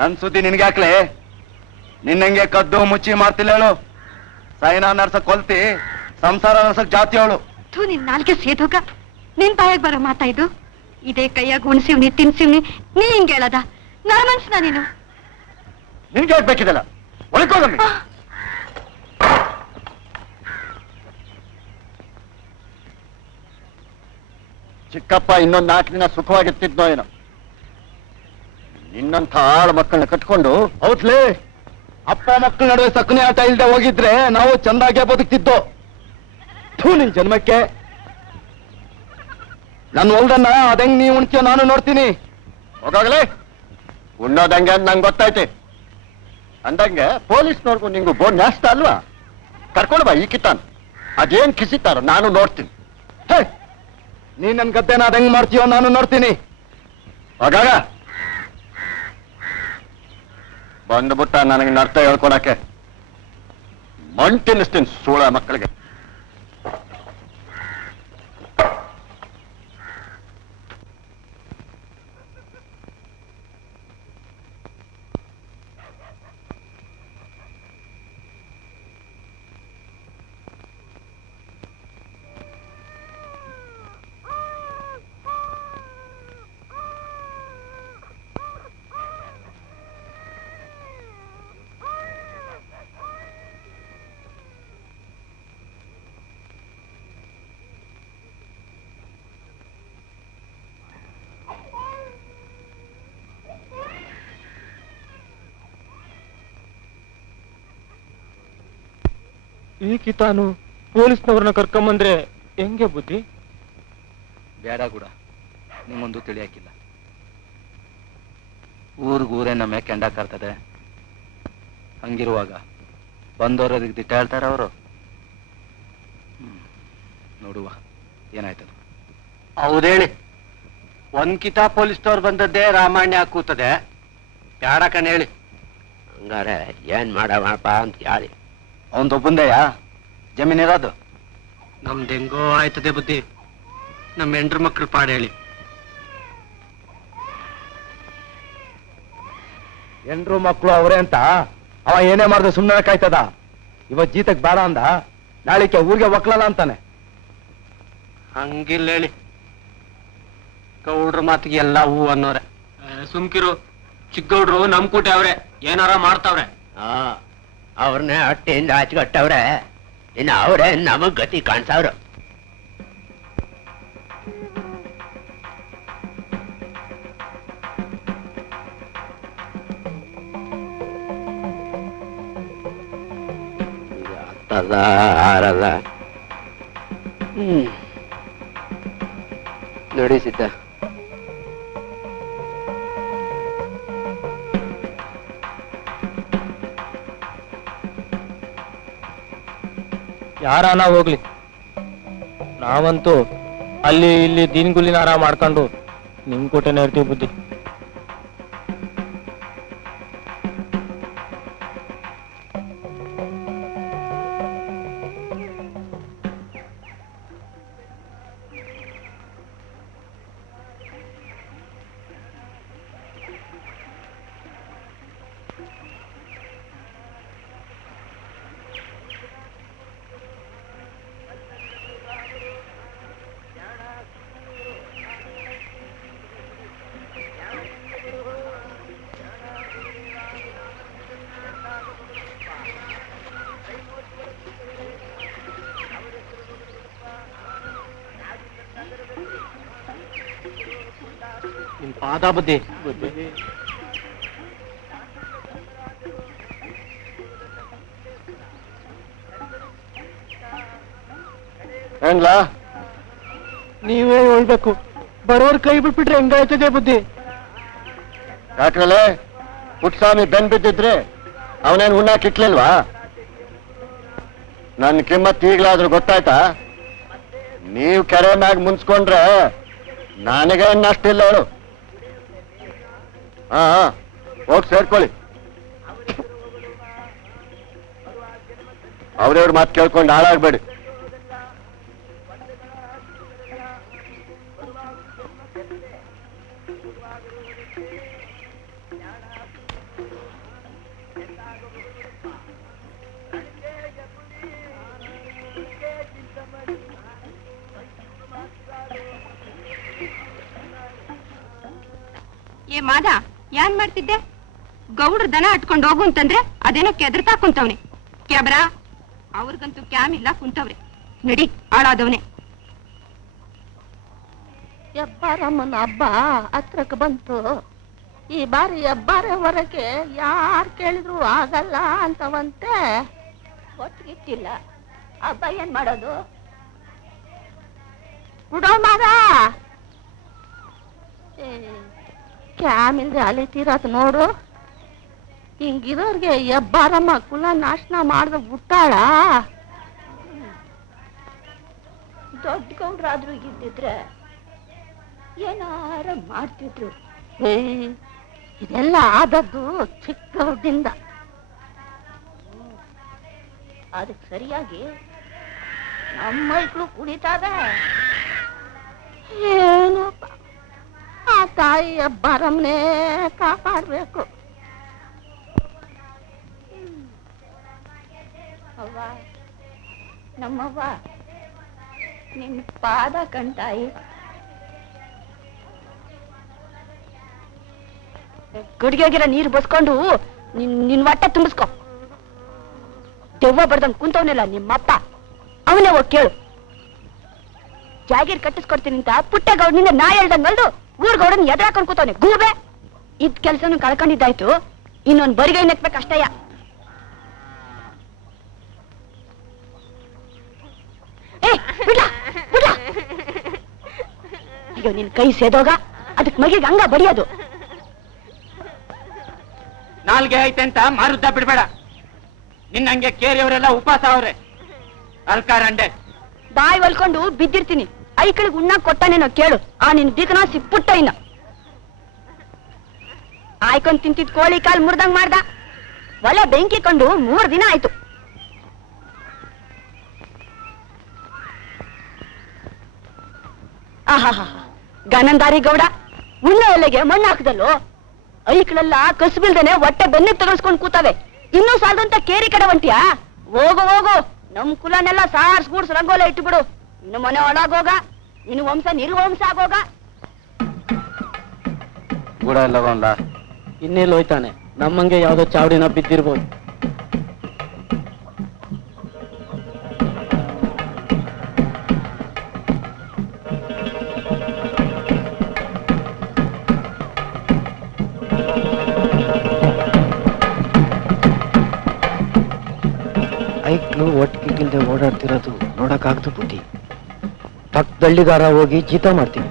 ನನ್ ಸುದ್ದಿ ನಿನ್ಗೆ ಹಾಕ್ಲೆ? ನಿನ್ನಂಗೆ ಕದ್ದು ಮುಚ್ಚಿ ಮಾಡ್ತಿಲ್ಲ ಹೇಳು. ಸೈನಾ ನರ್ಸಕ್ ಕೊಲ್ತಿ, ಸಂಸಾರ ನರ್ಸಕ್ ಜಾತಿ ಅವಳು. ನಿನ್ ನಾಲ್ಗೆ ಸೇದೋಗ ನಿನ್ ಬಾಯಾಗ ಬರೋ ಮಾತಾ ಇದು? ಇದೇ ಕೈಯಾಗ ಉಣ್ಸಿವ್ನಿ ತಿನ್ಸಿವ್ನಿ, ನೀ ಹಿಂಗೆ ಹೇಳದ? ನನ್ನ ಮನ್ಸನ ನೀನು? ನಿನ್ಗೆ ಬೇಕಿದಲ್ಲ, ಒಳಕೋಗಮ್ಮಿ. ಚಿಕ್ಕಪ್ಪ ಇನ್ನೊಂದು 4 ದಿನ ಸುಖವಾಗಿರ್ತಿದ್ನೋ ಏನೋ. ನಿನ್ನಂಥ ಆಳು ಮಕ್ಕಳನ್ನ ಕಟ್ಕೊಂಡು ಹೌದ್ಲೇ, ಅಪ್ಪ ಮಕ್ಕಳ ನಡುವೆ ಸಕ್ಕನೆ ಆಟ ಇಲ್ದೆ ಹೋಗಿದ್ರೆ ನಾವು ಚಂದಾಗೆ ಬದುಕ್ತಿದ್ದೋ. ನಿನ್ ಜನ್ಮಕ್ಕೆ ನನ್ನ ಹೊಲ್ದನ್ನ ಅದಂಗ್ ನೀ ಉಣ್ತೀಯೋ ನಾನು ನೋಡ್ತೀನಿ. ಹೋಗಾಗಲೇ ಉಣ್ಣೋದಂಗೆ ಅಂತ ನಂಗೆ ಗೊತ್ತೈತೆ. ಅಂದಂಗೆ ಪೊಲೀಸ್ನವ್ರಿಗೂ ನಿಂಗೂ ಬೋನ್ ನ್ಯಾಸ್ತ ಅಲ್ವಾ? ಕರ್ಕೊಂಡು ಬಾ ಈ ಕಿತ್ತಾನ. ಅದೇನ್ ಕಿಸಿತಾರೋ ನಾನು ನೋಡ್ತೀನಿ. ಹೇ, ನೀ ನನ್ ಗದ್ದೆನ ಅದಂಗ್ ಮಾಡ್ತೀಯೋ ನಾನು ನೋಡ್ತೀನಿ. ಹೋಗಾಗ ಬಂದ್ಬಿಟ್ಟ ನನಗೆ ನರ್ತ ಹೇಳ್ಕೊಡಕ್ಕೆ. ಮಣ್ ತಿನ್ನಿಸ್ತೀನಿ ಸೂಳ ಮಕ್ಕಳಿಗೆ. ಈಕಿತಾನು ಪೊಲೀಸ್ನವ್ರನ್ನ ಕರ್ಕೊಂಬಂದ್ರೆ ಹೆಂಗೆ ಬುದ್ಧಿ? ಬೇಡ ಕೂಡ ನಿಮ್ಮೊಂದು ತಿಳಿಯಾಕಿಲ್ಲ. ಊರೇ ನಮ್ಮ ಕೆಂಡ ಕರ್ತದೆ. ಹಂಗಿರುವಾಗ ಬಂದವರು ಅದಕ್ಕೆ ದಿಟ್ಟ ಹೇಳ್ತಾರ ಅವರು. ನೋಡುವ ಏನಾಯ್ತದ. ಹೌದೇಳಿ, ಒಂದ್ಕಿತ ಪೊಲೀಸ್ನವ್ರು ಬಂದದ್ದೇ ರಾಮಾಯಣ ಕೂತದೆ. ಬೇಡ ಕಣ್ ಹೇಳಿ. ಹಂಗಾರೆ ಏನ್ ಮಾಡವಪ್ಪ ಅಂತ ಹೇಳಿ. ಅವನ್ ಒಬ್ಬಂದೆಯಾ ಜಮೀನಿರೋದು? ನಮ್ದು ಹೆಂಗೋ ಆಯ್ತದೆ ಬುದ್ಧಿ. ನಮ್ಮ ಹೆಂಡ್ರ ಮಕ್ಳು ಪಾಡು ಹೇಳಿ. ಹೆಂಡ್ರು ಮಕ್ಕಳು ಅವರೇ ಅಂತ ಅವ ಏನೇ ಮಾಡಿದ್ರೆ ಸುಮ್ಮನೆ ಕಾಯ್ತದ. ಇವತ್ ಜೀತಕ್ ಬೇಡ ಅಂದ, ನಾಳಿಕೆ ಊರಿಗೆ ಒಕ್ಲಲ್ಲ ಅಂತಾನೆ. ಹಂಗಿಲ್ಲ ಹೇಳಿ. ಗೌಡ್ರ ಮಾತಿಗೆ ಎಲ್ಲ ಹೂ ಅನ್ನೋರೆ. ಸುಮ್ಕಿರು, ಚಿಕ್ಕಗೌಡ್ರು ನಮ್ ಕೂಟೆ ಅವ್ರೆ, ಏನಾರ ಮಾಡ್ತಾವ್ರೆ. ಅವ್ರನ್ನೇ ಹೊಟ್ಟೆಯಿಂದ ಹಚ್ಕೊಟ್ಟವ್ರೆ, ಇನ್ನು ಅವರೇ ನಮಗ್ ಗತಿ ಕಾಣ್ಸವ್ರು. ಆರಲ್ಲ ನಡೆಸಿದ್ದ. ಯಾರಾನ ಹೋಗ್ಲಿ, ನಾವಂತೂ ಅಲ್ಲಿ ಇಲ್ಲಿ ದಿನಗುಲಿನಾರ ಮಾಡ್ಕೊಂಡು ನಿಮ್ ಕೂಟನೇ ಇರ್ತೀವಿ ಬುದ್ಧಿ. ನಿಮ್ ಪಾದ ಬುದ್ಧಿ. ಏನ್ಲಾ ನೀವೇ ಹೇಳ್ಬೇಕು, ಬರೋರ್ ಕೈ ಬಿಟ್ಬಿಟ್ರೆ ಹೆಂಗಾಯ್ತದೆ ಬುದ್ಧಿ? ಯಾಕ್ರಲ್ಲೇ ಪುಟ್ಸ್ವಾಮಿ ಬೆನ್ ಬಿದ್ದಿದ್ರೆ ಅವನೇನ್ ಉಣ್ಣಾಕಿಟ್ಲಿಲ್ವಾ? ನನ್ ಕಿಮ್ಮತ್ ಈಗ್ಲಾದ್ರೂ ಗೊತ್ತಾಯ್ತಾ? ನೀವ್ ಕೆರೆ ಮ್ಯಾಗ ಮುನ್ಸ್ಕೊಂಡ್ರೆ ನನಗೆ ಇನ್ನಷ್ಟಿಲ್ಲ ಅವಳು. ಹಾ ಹೋಗಿ ಸೇರ್ಕೊಳ್ಳಿ. ಅವ್ರವ್ರ ಮಾತು ಕೇಳ್ಕೊಂಡು ಹಾಳಾಗ್ಬೇಡಿ. ಏ ಮಾದ, ಏನ್ ಮಾಡ್ತಿದ್ದೆ? ಗೌಡ್ರ ದನ ಅಟ್ಕೊಂಡು ಹೋಗು ಅಂತಂದ್ರೆ ಅದೇನೋ ಕೆದರ್ತಾ ಕುಂತವ್ನೆ. ಕ್ಯಾಬ್ರ ಅವ್ರಿಗಂತೂ ಕ್ಯಾಮ್ ಇಲ್ಲ, ಕುಂತವ್ರೆ. ನಡಿ, ಹಾಳಾದವನೆ. ಹೆಬ್ಬಾರಮ್ಮನ ಹಬ್ಬ ಹತ್ರಕ್ಕೆ ಬಂತು. ಈ ಬಾರಿ ಹೆಬ್ಬಾರ ಹೊರಗೆ ಯಾರು ಕೇಳಿದ್ರು ಆಗಲ್ಲ ಅಂತವಂತೆ. ಒಟ್ಟಿಗಿಟ್ಟಿಲ್ಲ. ಹಬ್ಬ ಏನ್ ಮಾಡೋದು? ಬಿಡೋ ಮಾದ, ಕ್ಯಾಮಿಲ್ದೆ ಅಲಿತೀರತ್ ನೋಡು. ಹಿಂಗಿರೋರ್ಗೆ ಹೆಬ್ಬಾರಮ್ಮ ಕುಲ ನಾಶನ ಮಾಡ್ದ ಬಿಟ್ಟಾಳ. ದೊಡ್ಡ ಗೌಡ್ರಾದ್ರೂ ಇದ್ದಿದ್ರೆ ಏನಾರ ಮಾಡ್ತಿದ್ರು. ಇದೆಲ್ಲ ಆದದ್ದು ಚಿಕ್ಕ ಗೌಡ್ರಿಂದ. ಅದಕ್ಕೆ ಸರಿಯಾಗಿ ನಮ್ಮ ಮೈಕ್ಳು ಕುಡಿತಾವೆ. ಏನಪ್ಪ, ಆ ತಾಯಿ ಹೆಬ್ಬಾರಮ್ಮನೇ ಕಾಪಾಡ್ಬೇಕು. ಅವ್ವ, ನಮ್ಮವ್ವ ನಿನ್ ಪಾದ ಕಂತಾಯಿ. ಗಡಿಗೆಗಿರ ನೀರು ಬಸ್ಕೊಂಡು ನಿನ್ ಹೊಟ್ಟೆ ತುಂಬಿಸ್ಕೊ. ದೆವ್ವ ಬಡ್ದಂಗ್ ಕುಂತವನಿಲ್ಲ ನಿಮ್ಮಪ್ಪ, ಅವನೇ ಹೋಗಿ ಕೇಳು. ಜಾಗೀರ್ ಕಟ್ಟಿಸ್ಕೊಡ್ತೀನಿ ಅಂತ ಪುಟ್ಟಗೌಡನಿಂದ ನಾ ಹೇಳ್ದಂಗಲ್ದು ಊರ್ಗೌಡನ್ ಎದುರಾಕೊಂಡ್ ಕೂತವನೆ ಗೂಬೆ. ಇದ್ ಕೆಲ್ಸನು ಕಳ್ಕೊಂಡಿದ್ದಾಯ್ತು, ಇನ್ನೊಂದ್ ಬರಿಗೈ ನೆಕ್ಬೇಕಷ್ಟಯ್ಯ. ಅಯ್ಯೋ ನಿನ್ ಕೈ ಸೇದೋಗ ಅದಕ್ ಮಗಿಗೆ ಹಂಗ ಬಡಿಯೋದು. ನಾಲ್ಗೆ ಐತೆ ಅಂತ ಮಾರುದ್ದ ಬಿಡ್ಬೇಡ. ನಿನ್ನಂಗೆ ಕೇರಿಯವರೆಲ್ಲ ಉಪವಾಸ ಅವ್ರೆ. ಅಲ್ಕಾರಂಡೆ ಬಾಯಿ ಹೊಲ್ಕೊಂಡು ಬಿದ್ದಿರ್ತೀನಿ. ಐಕಳಿಗೆ ಉಣ್ಣಾಕ್ ಕೊಟ್ಟಾನೇನೋ ಕೇಳು. ಆ ನಿನ್ ದಿಕ್ಕನ ಸಿಪ್ಪುಟ್ಟ ಇನ್ನ ಆಯ್ಕೊಂಡ್ ತಿಂತಿದ್ ಕೋಳಿ ಕಾಲ್ ಮುರ್ದಂಗ್ ಮಾಡ್ದ. ಒಲೆ ಬೆಂಕಿ ಕೊಂಡು 3 ದಿನ ಆಯ್ತು. ಆಹಾ ಗನಂದಾರಿ ಗೌಡ ಉಣ್ಣ ಎಲೆಗೆ ಮಣ್ಣು ಹಾಕದಲ್ಲೋ. ಐಕ್ಳೆಲ್ಲ ಕಸುಬಿಲ್ದೇನೆ ಹೊಟ್ಟೆ ಬೆನ್ನಿಗೆ ತಗಲ್ಸ್ಕೊಂಡ್ ಕೂತವೆ. ಇನ್ನೂ ಸಾಲದಂತ ಕೇರಿ ಕಡೆ ಹೊಂಟಿಯಾ? ಹೋಗು ಹೋಗು, ನಮ್ ಕುಲನೆಲ್ಲ ಸಾರ್ಸ್ ಗೂಡ್ಸ್ ರಂಗೋಲೆ ಇಟ್ಟು ಬಿಡು. ಇನ್ನು ಮನೆ ಒಳಗೋಗ, ಇನ್ನು ವಂಶ ನಿರ್ವಂಶ ಆಗೋಗ. ಕೂಡ ಎಲ್ಲವಲ್ಲ ಇನ್ನೆಲ್ಲಿ ಹೋಯ್ತಾನೆ? ನಮ್ಮಂಗೆ ಯಾವ್ದೋ ಚಾವಡಿನ ಬಿದ್ದಿರ್ಬೋದು. ಐಕ್ಳು ಒಟ್ಟಿಗಿಲ್ದೆ ಓಡಾಡ್ತಿರೋದು ನೋಡಕ್ಕಾಗ್ದು ಬುದ್ಧಿ. ಪಕ್ಕದಳ್ಳಿಗಾರ ಹೋಗಿ ಜೀತ ಮಾಡ್ತೀವಿ.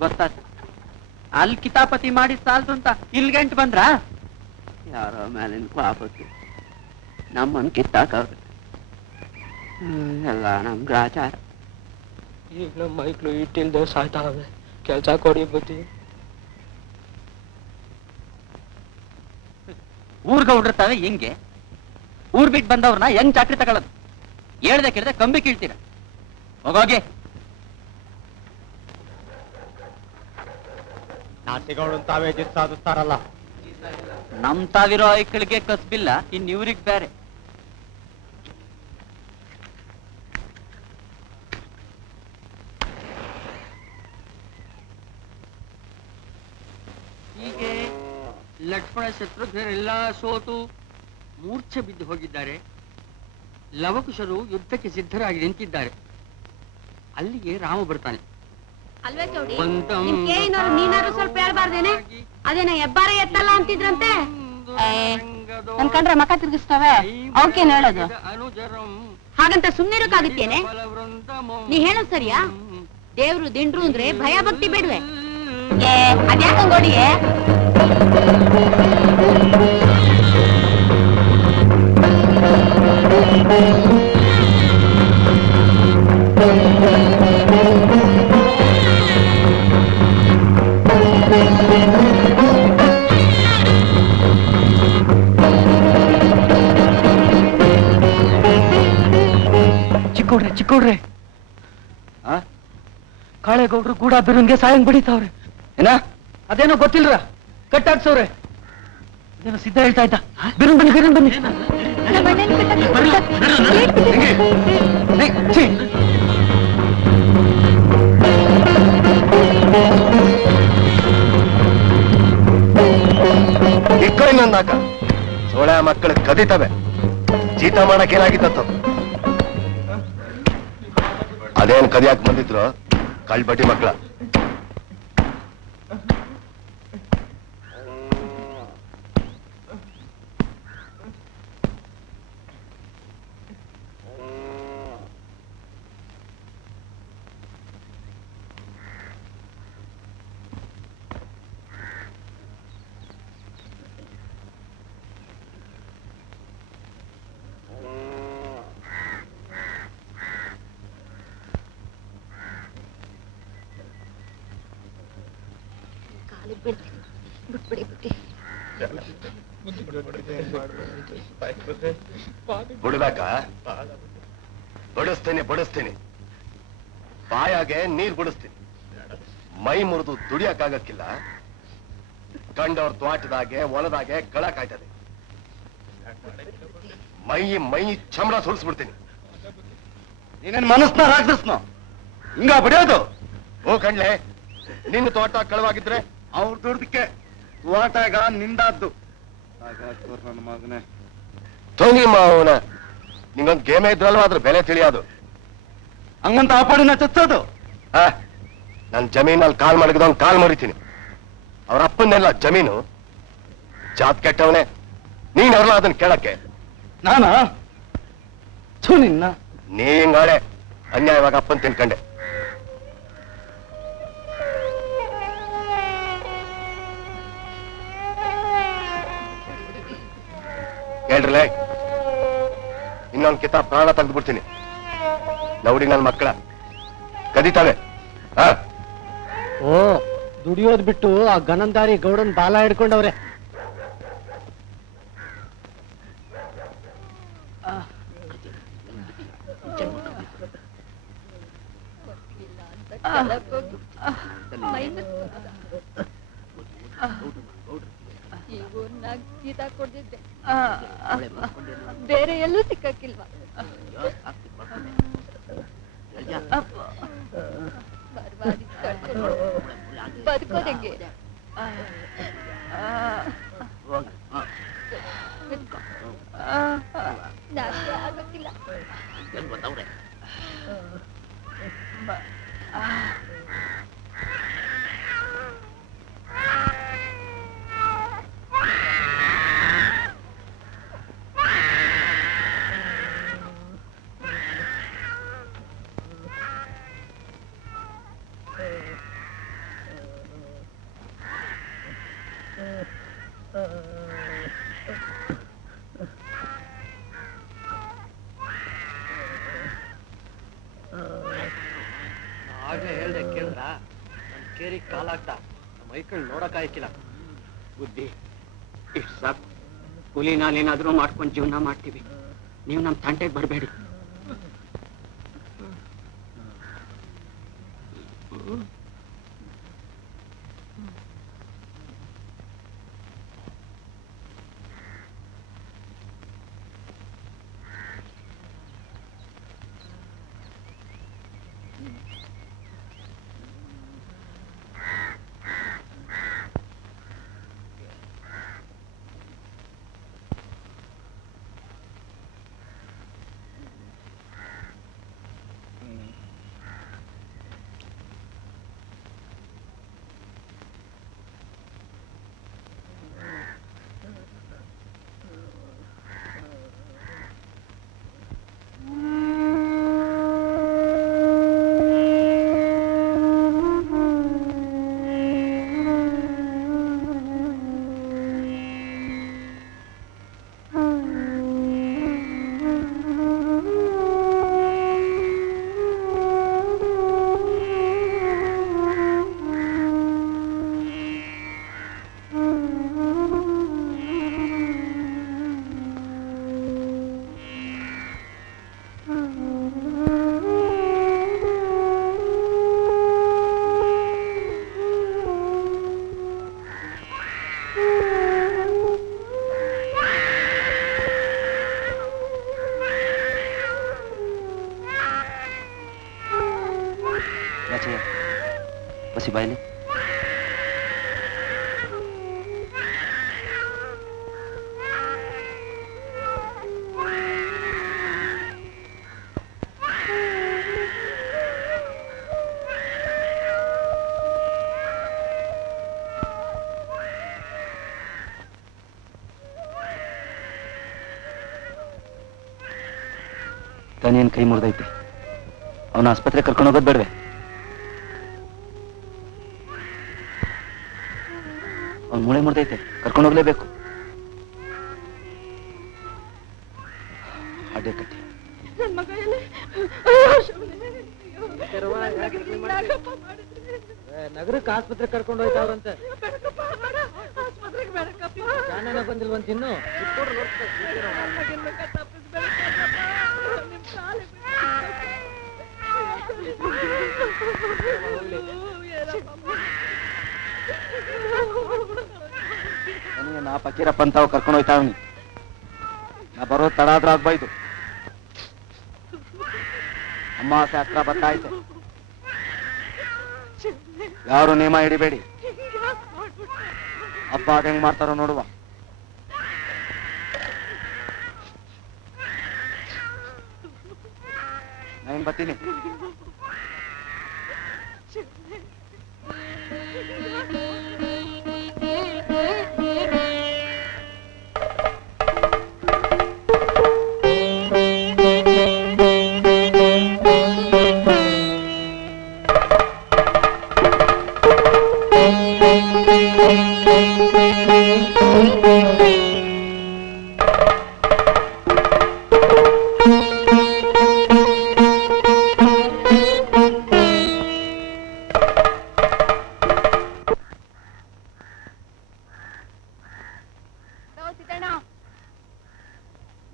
ಗೊತ್ತಾಯ್ತು. ಅಲ್ಲಿ ಕಿತಾಪತಿ ಮಾಡಿ ಸಾಲ್ತು ಅಂತ ಇಲ್ಲಿ ಗಂಟು ಬಂದ್ರ? ಯಾರೋ ಮೇಲಿನ ಪಾಪತ್ತು ನಮ್ಮನ್ ಕಿತ್ತಾಕಾಗ ಎಲ್ಲ ನಮ್ ಗ್ರಾಚಾರ. ಈಗ ನಮ್ಮ ಮೈಕ್ಳು ಇಟ್ಟಿಲ್ದೆ ಸಾಯ್ತಾವೆ. ಕೆಲ್ಸ ಕೊಡಿ ಬುದ್ಧಿ. ಊರ್ಗೌಡ್ರತಾವೆ ಹೆಂಗೆ? ಊರ್ ಬಿಟ್ಟು ಬಂದವ್ರನ್ನ ಹೆಂಗ್ ಚಾಕ್ರಿ ತಗೊಳ್ಳೋದು? ಹೇಳ್ದೆ ಕೇಳ್ದೆ ಕಂಬಿ ಕೀಳ್ತೀರ. ಹೋಗೋಗೆ ನಾಟಿಗಳು ತಾವೇ ಜಿತ್ ಸಾಧಿಸ್ತಾರಲ್ಲ. ನಮ್ ತಾವಿರೋ ಐಕ್ಳಿಗೆ ಕಸ್ಬಿಲ್ಲ, ಇನ್ ಇವ್ರಿಗ್ ಬೇರೆ. ಹೀಗೆ ಲಕ್ಷ್ಮಣ ಶತ್ರುಘ್ನರೆಲ್ಲ ಸೋತು ಮೂರ್ಛೆ ಬಿದ್ದು ಹೋಗಿದ್ದಾರೆ. ಲವಕುಶರು ಯುದ್ಧಕ್ಕೆ ಸಿದ್ಧರಾಗಿ ನಿಂತಿದ್ದಾರೆ. ಅಲ್ಲಿಗೆ ರಾಮ ಬರ್ತಾನೆ. ಅಲ್ವೇ ಚೌಡಿ, ನೀನಾರು ಸ್ವಲ್ಪ ಹೇಳ್ಬಾರ್ದೇನೆ? ಅದೇನ ಹೆಬ್ಬಾರ ಎತ್ತಲ್ಲ ಅಂತಿದ್ರಂತೆ. ನನ್ ಕಂಡ್ರೆ ಮಕ ತಿರುಗಿಸ್ತವೆ, ಅವಕ್ಕೇನ್ ಹೇಳೋದು? ಹಾಗಂತ ಸುಮ್ನಿರಕ್ಕಾಗುತ್ತೇನೆ? ನೀ ಹೇಳೋದ್ ಸರಿಯಾ? ದೇವ್ರು ದಿಂಡ್ರು ಅಂದ್ರೆ ಭಯ ಭಕ್ತಿ ಬೇಡ್ವೆ? ಅದ್ಯಾಕಂಗೋಡಿಯೇ? ಚಿಕ್ಕೋಡ್ರೆ ಕಾಳೇಗೌಡ್ರು ಗೂಡ ಬಿರುನ್ಗೆ ಸಾಯಂಗ್ ಬಡಿತಾವ್ರೆ. ಏನ? ಅದೇನೋ ಗೊತ್ತಿಲ್ರ, ಕಟ್ಟಾಕ್ಸವ್ರೆ. ಅದೇನೋ ಸಿದ್ಧ ಹೇಳ್ತಾ ಇದ್ದ. ಬಿರುನ್ ಬನ್ನಿ. ಇಕ್ಕೋ ಇನ್ನೊಂದಾಕ ಸೋಳೆ ಮಕ್ಕಳು ಕದೀತವೆ. ಜೀತ ಮಾಡಕ್ ಏನಾಗಿತ್ತು? ಅದೇನ್ ಕದಿಯಾಕ್ ಬಂದಿದ್ರು ಕಳ್ಬಟ್ಟಿ ಮಕ್ಕಳ. ಬಿಟ್ಬಿಡಿ ಬಿಟ್ಟಿ ಬಿಡ್ಬೇಕಾ? ಬಡಿಸ್ತೀನಿ ಬಾಯಾಗೆ ನೀರ್ ಬಿಡಿಸ್ತೀನಿ. ಮೈ ಮುರಿದು ದುಡಿಯಕ್ಕಾಗಕ್ಕಿಲ್ಲ. ಕಂಡವ್ರ ತ್ವಾಟದಾಗೆ ಹೊಲದಾಗೆ ಗಳ ಕಾಯ್ತದೆ. ಮೈ ಚಮಡ ಸುರಿಸ್ಬಿಡ್ತೀನಿ. ನೀನೇನ್ ಮನಸ್ನ ರಾಕ್ಷಸ್ನೋ ಹಿಂಗ ಬಡಿಯೋದು? ಓ ಕಣ್ಲೆ, ನಿನ್ನ ತೋಟ ಕಳವಾಗಿದ್ರೆ ಅವ್ರ ದುಡ್ದಕ್ಕೆ ತೋಟಗ ನಿಂದಾದ್ದು. ನನ್ನ ಮಗನೇ ತೋನಿ ಮಾವನ ನಿಂಗೊಂದ್ ಗೇಮೇ ಇದ್ರಲ್ವ ಅದ್ರ ಬೆಲೆ ತಿಳಿಯೋದು. ಹಂಗಂತ ಆ ಪಾಡಿನ ಚಚ್ಚೋದು? ನನ್ ಜಮೀನಲ್ಲಿ ಕಾಲ್ ಮಡಗಿದವನ್ ಕಾಲ್ ಮರಿತೀನಿ. ಅವ್ರ ಅಪ್ಪನ್ನೆಲ್ಲ ಜಮೀನು ಜಾತ್ ಕೆಟ್ಟವನೇ. ನೀನ್ ಅವ್ರಲ್ಲ ಅದನ್ನ ಕೇಳಕ್ಕೆ. ನಾನಾ ನಿನ್ನ ನೀ ಹಿಂಗಾಳೆ ಅನ್ಯಾಯವಾಗ ಅಪ್ಪನ್ ತಿನ್ಕಂಡೆ. ಹೇಳ್ರಲೇ, ಇನ್ನೊಂದ್ ಕಿತಾಬ್ ಪ್ರಾಣ ತೆಗೆದು ಬಿಡ್ತೀನಿ. ಲೌಡಿ ನನ್ ಮಕ್ಕಳ ಕದೀತಾವೆ. ಓ, ದುಡಿಯೋದ್ ಬಿಟ್ಟು ಆ ಗನಂದಾರಿ ಗೌಡನ್ ಬಾಲ ಹಿಡ್ಕೊಂಡವ್ರೆ. ಕೊಡ್ದಿದ್ದೆ ಬೇರೆ ಎಲ್ಲೂ ಸಿಕ್ಕಕ್ಕಿಲ್ವಾ? ಬದುಕೋದಂಗೆ ಆಗೋದಿಲ್ಲ. ಆಗ್ಲೇ ಹೇಳ್ದೆ ಕೇಳಿದ್ರ? ನನ್ ಕೇರಿ ಕಾಲಾಗ್ತಾ ನಮ್ಮ ಮೈಕಳ್ ನೋಡಕ್ಕಾಯ್ಕಿಲ್ಲ. ಬುದ್ಧಿ ಇಷ್ಟು ಸಾಕು. ಕೂಲಿ ನಾನೇನಾದ್ರೂ ಮಾಡ್ಕೊಂಡು ಜೀವನ ಮಾಡ್ತೀವಿ. ನೀವು ನಮ್ಮ ತಂಟೆಗೆ ಬರಬೇಡಿ. ಬಸಿ ಬಾಯ್ಲಿ. ತಾನೇನ್ ಕೈ ಮುರಿದೈತೆ? ಅವನ ಆಸ್ಪತ್ರೆ ಕರ್ಕೊಂಡು ಹೋಗೋದು ಬೇಡವೆ? ಅವ್ನ ಮೂಳೆ ಮುರಿದೈತೆ, ಕರ್ಕೊಂಡು ಹೋಗ್ಲೇಬೇಕು. ಅಡ್ಡೆ ಕಟ್ಟಿ ನಗರಕ್ಕೆ ಆಸ್ಪತ್ರೆ ಕರ್ಕೊಂಡು ಹೋಯ್ತಾವ್ರಂತೆ. ನೋಡಕ್ ಬಂದಿಲ್ವಂತ ಇನ್ನು ನಾ ಫಕೀರಪ್ಪ ಅಂತಾವ್ ಕರ್ಕೊಂಡು ಹೋಯ್ತಾವ್ ನಾ ಬರೋ ತಡ ಆದ್ರೂ ಆಗ್ಬಾಯ್ತು. ಅಮಾವಾಸ್ಯೆ ಹತ್ರ ಬತ್ತಾಯ್ತೆ. ಯಾರು ನೇಮ ಹಿಡಿಬೇಡಿ. ಹಬ್ಬ ಅದ್ ಹೆಂಗ್ ಮಾಡ್ತಾರೋ ನೋಡುವ. ನಾನು ಬರ್ತೀನಿ.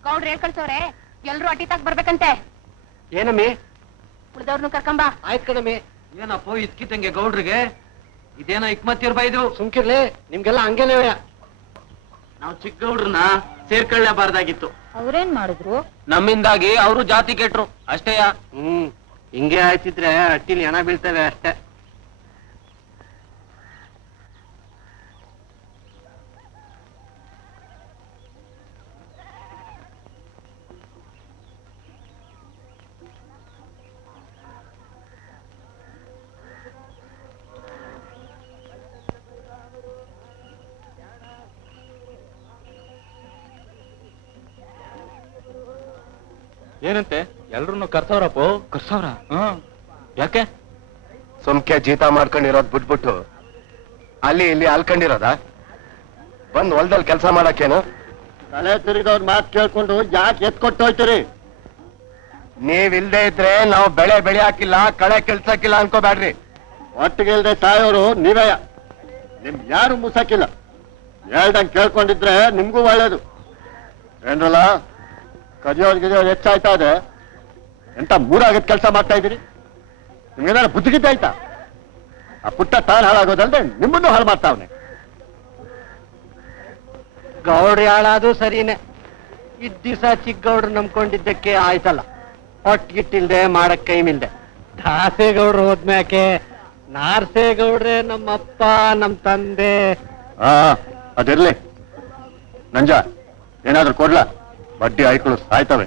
ಗೌಡ್ರು ಹೇಳ್ಕಳ್ಸವ್ರೆ ಎಲ್ರು ಅಟಿತಾಕ್ ಬರ್ಬೇಕಂತೆ. ಏನಮ್ಮಿ? ಉಳಿದವ್ರನ್ನು ಕರ್ಕೊಂಬ. ಆಯ್ತು ಕಣಮಿ. ಏನಪ್ಪ ಇದ್ಕಿದ್ದಂಗೆ ಗೌಡ್ರಿಗೆ ಇದೇನೋ ಇಕ್ಮತ್ತಿರ್ಬಾ ಇದು. ಸುಮ್ಕಿರ್ಲಿ, ನಿಮ್ಗೆಲ್ಲ ಹಂಗೇನೇ. ನಾವು ಚಿಕ್ಕ ಗೌಡ್ರನ್ನ ಸೇರ್ಕೊಳ್ಳೇಬಾರ್ದಾಗಿತ್ತು. ಅವ್ರೇನ್ ಮಾಡಿದ್ರು? ನಮ್ಮಿಂದಾಗಿ ಅವರು ಜಾತಿ ಕೆಟ್ರು ಅಷ್ಟೇಯ. ಹಿಂಗೆ ಆಯ್ತಿದ್ರೆ ಅಟ್ಟಿಲಿ ಹೆಣ ಬೀಳ್ತವೆ ಅಷ್ಟೇ. ಏನಂತೆ ಎಲ್ರು ಕರ್ಸವ್ರಪ್ಪ? ಕರ್ಸವ್ರ? ಯಾಕೆ? ಸುಮ್ಕೆ ಜೀತ ಮಾಡ್ಕೊಂಡಿರೋದ್ ಬಿಟ್ಬಿಟ್ಟು ಅಲ್ಲಿ ಇಲ್ಲಿ ಅಲ್ಕೊಂಡಿರೋದ? ಬಂದ್ ಹೊಲ್ದಲ್ಲಿ ಕೆಲಸ ಮಾಡಕ್ಕೇನು? ತಲೆ ತಿರುಗಿದವ್ರ ಮಾತು ಕೇಳ್ಕೊಂಡು ಯಾಕೆ ಎತ್ಕೊಟ್ಟು ಹೋಯ್ತೀರಿ? ನೀವಿಲ್ದೇ ಇದ್ರೆ ನಾವು ಬೆಳೆ ಬೆಳೆಯಾಕಿಲ್ಲ, ಕಳೆ ಕೆಲ್ಸಕ್ಕಿಲ್ಲ ಅನ್ಕೋಬೇಡ್ರಿ. ಒಟ್ಟಿಗೆ ಇಲ್ದೆ ಸಾಯೋರು ನೀವೇ. ನಿಮ್ ಯಾರು ಮುಸಕ್ಕಿಲ್ಲ. ಹೇಳ್ದಂಗ್ ಕೇಳ್ಕೊಂಡಿದ್ರೆ ನಿಮ್ಗೂ ಒಳ್ಳೇದು. ಏನ್ರಲ್ಲ, ಕದಿಯೋರ್ಗಿದೆಯವ್ರು ಹೆಚ್ಚಾಯ್ತಾ ಇದೆ. ಎಂತ ಮೂರಾಗದ್ ಕೆಲಸ ಮಾಡ್ತಾ ಇದ್ದೀರಿ? ನಿಮ್ಗೇನಾದ್ರು ಬುದ್ಧಿಗಿದ್ದ ಆಯ್ತಾ? ಆ ಪುಟ್ಟ ತಾನು ಹಾಳಾಗೋದಲ್ದೆ ನಿಮ್ಮನ್ನು ಹಾಳು ಮಾಡ್ತಾವನೆ. ಗೌಡ್ರಿ ಹಾಳಾದು ಸರಿನೇ. ಇದ್ ದಿವಸ ಚಿಕ್ಕ ಗೌಡ್ರು ನಂಬ್ಕೊಂಡಿದ್ದಕ್ಕೆ ಆಯ್ತಲ್ಲ. ಹೊಟ್ಗಿಟ್ಟಿಲ್ದೆ ಮಾಡಕ್ ಕೈಮಿಲ್ದೆ. ದಾಸೇಗೌಡ್ರು ಹೋದ್ಮ್ಯಾಕೆ ನಾರ್ಸೇಗೌಡ್ರೆ ನಮ್ಮಪ್ಪ ನಮ್ ತಂದೆ. ಅದಿರ್ಲಿ. ನಂಜ ಏನಾದ್ರು ಕೊಡ್ಲಾ? ಬಡ್ಡಿ ಐಕ್ಳು ಸಾಯ್ತವೆ.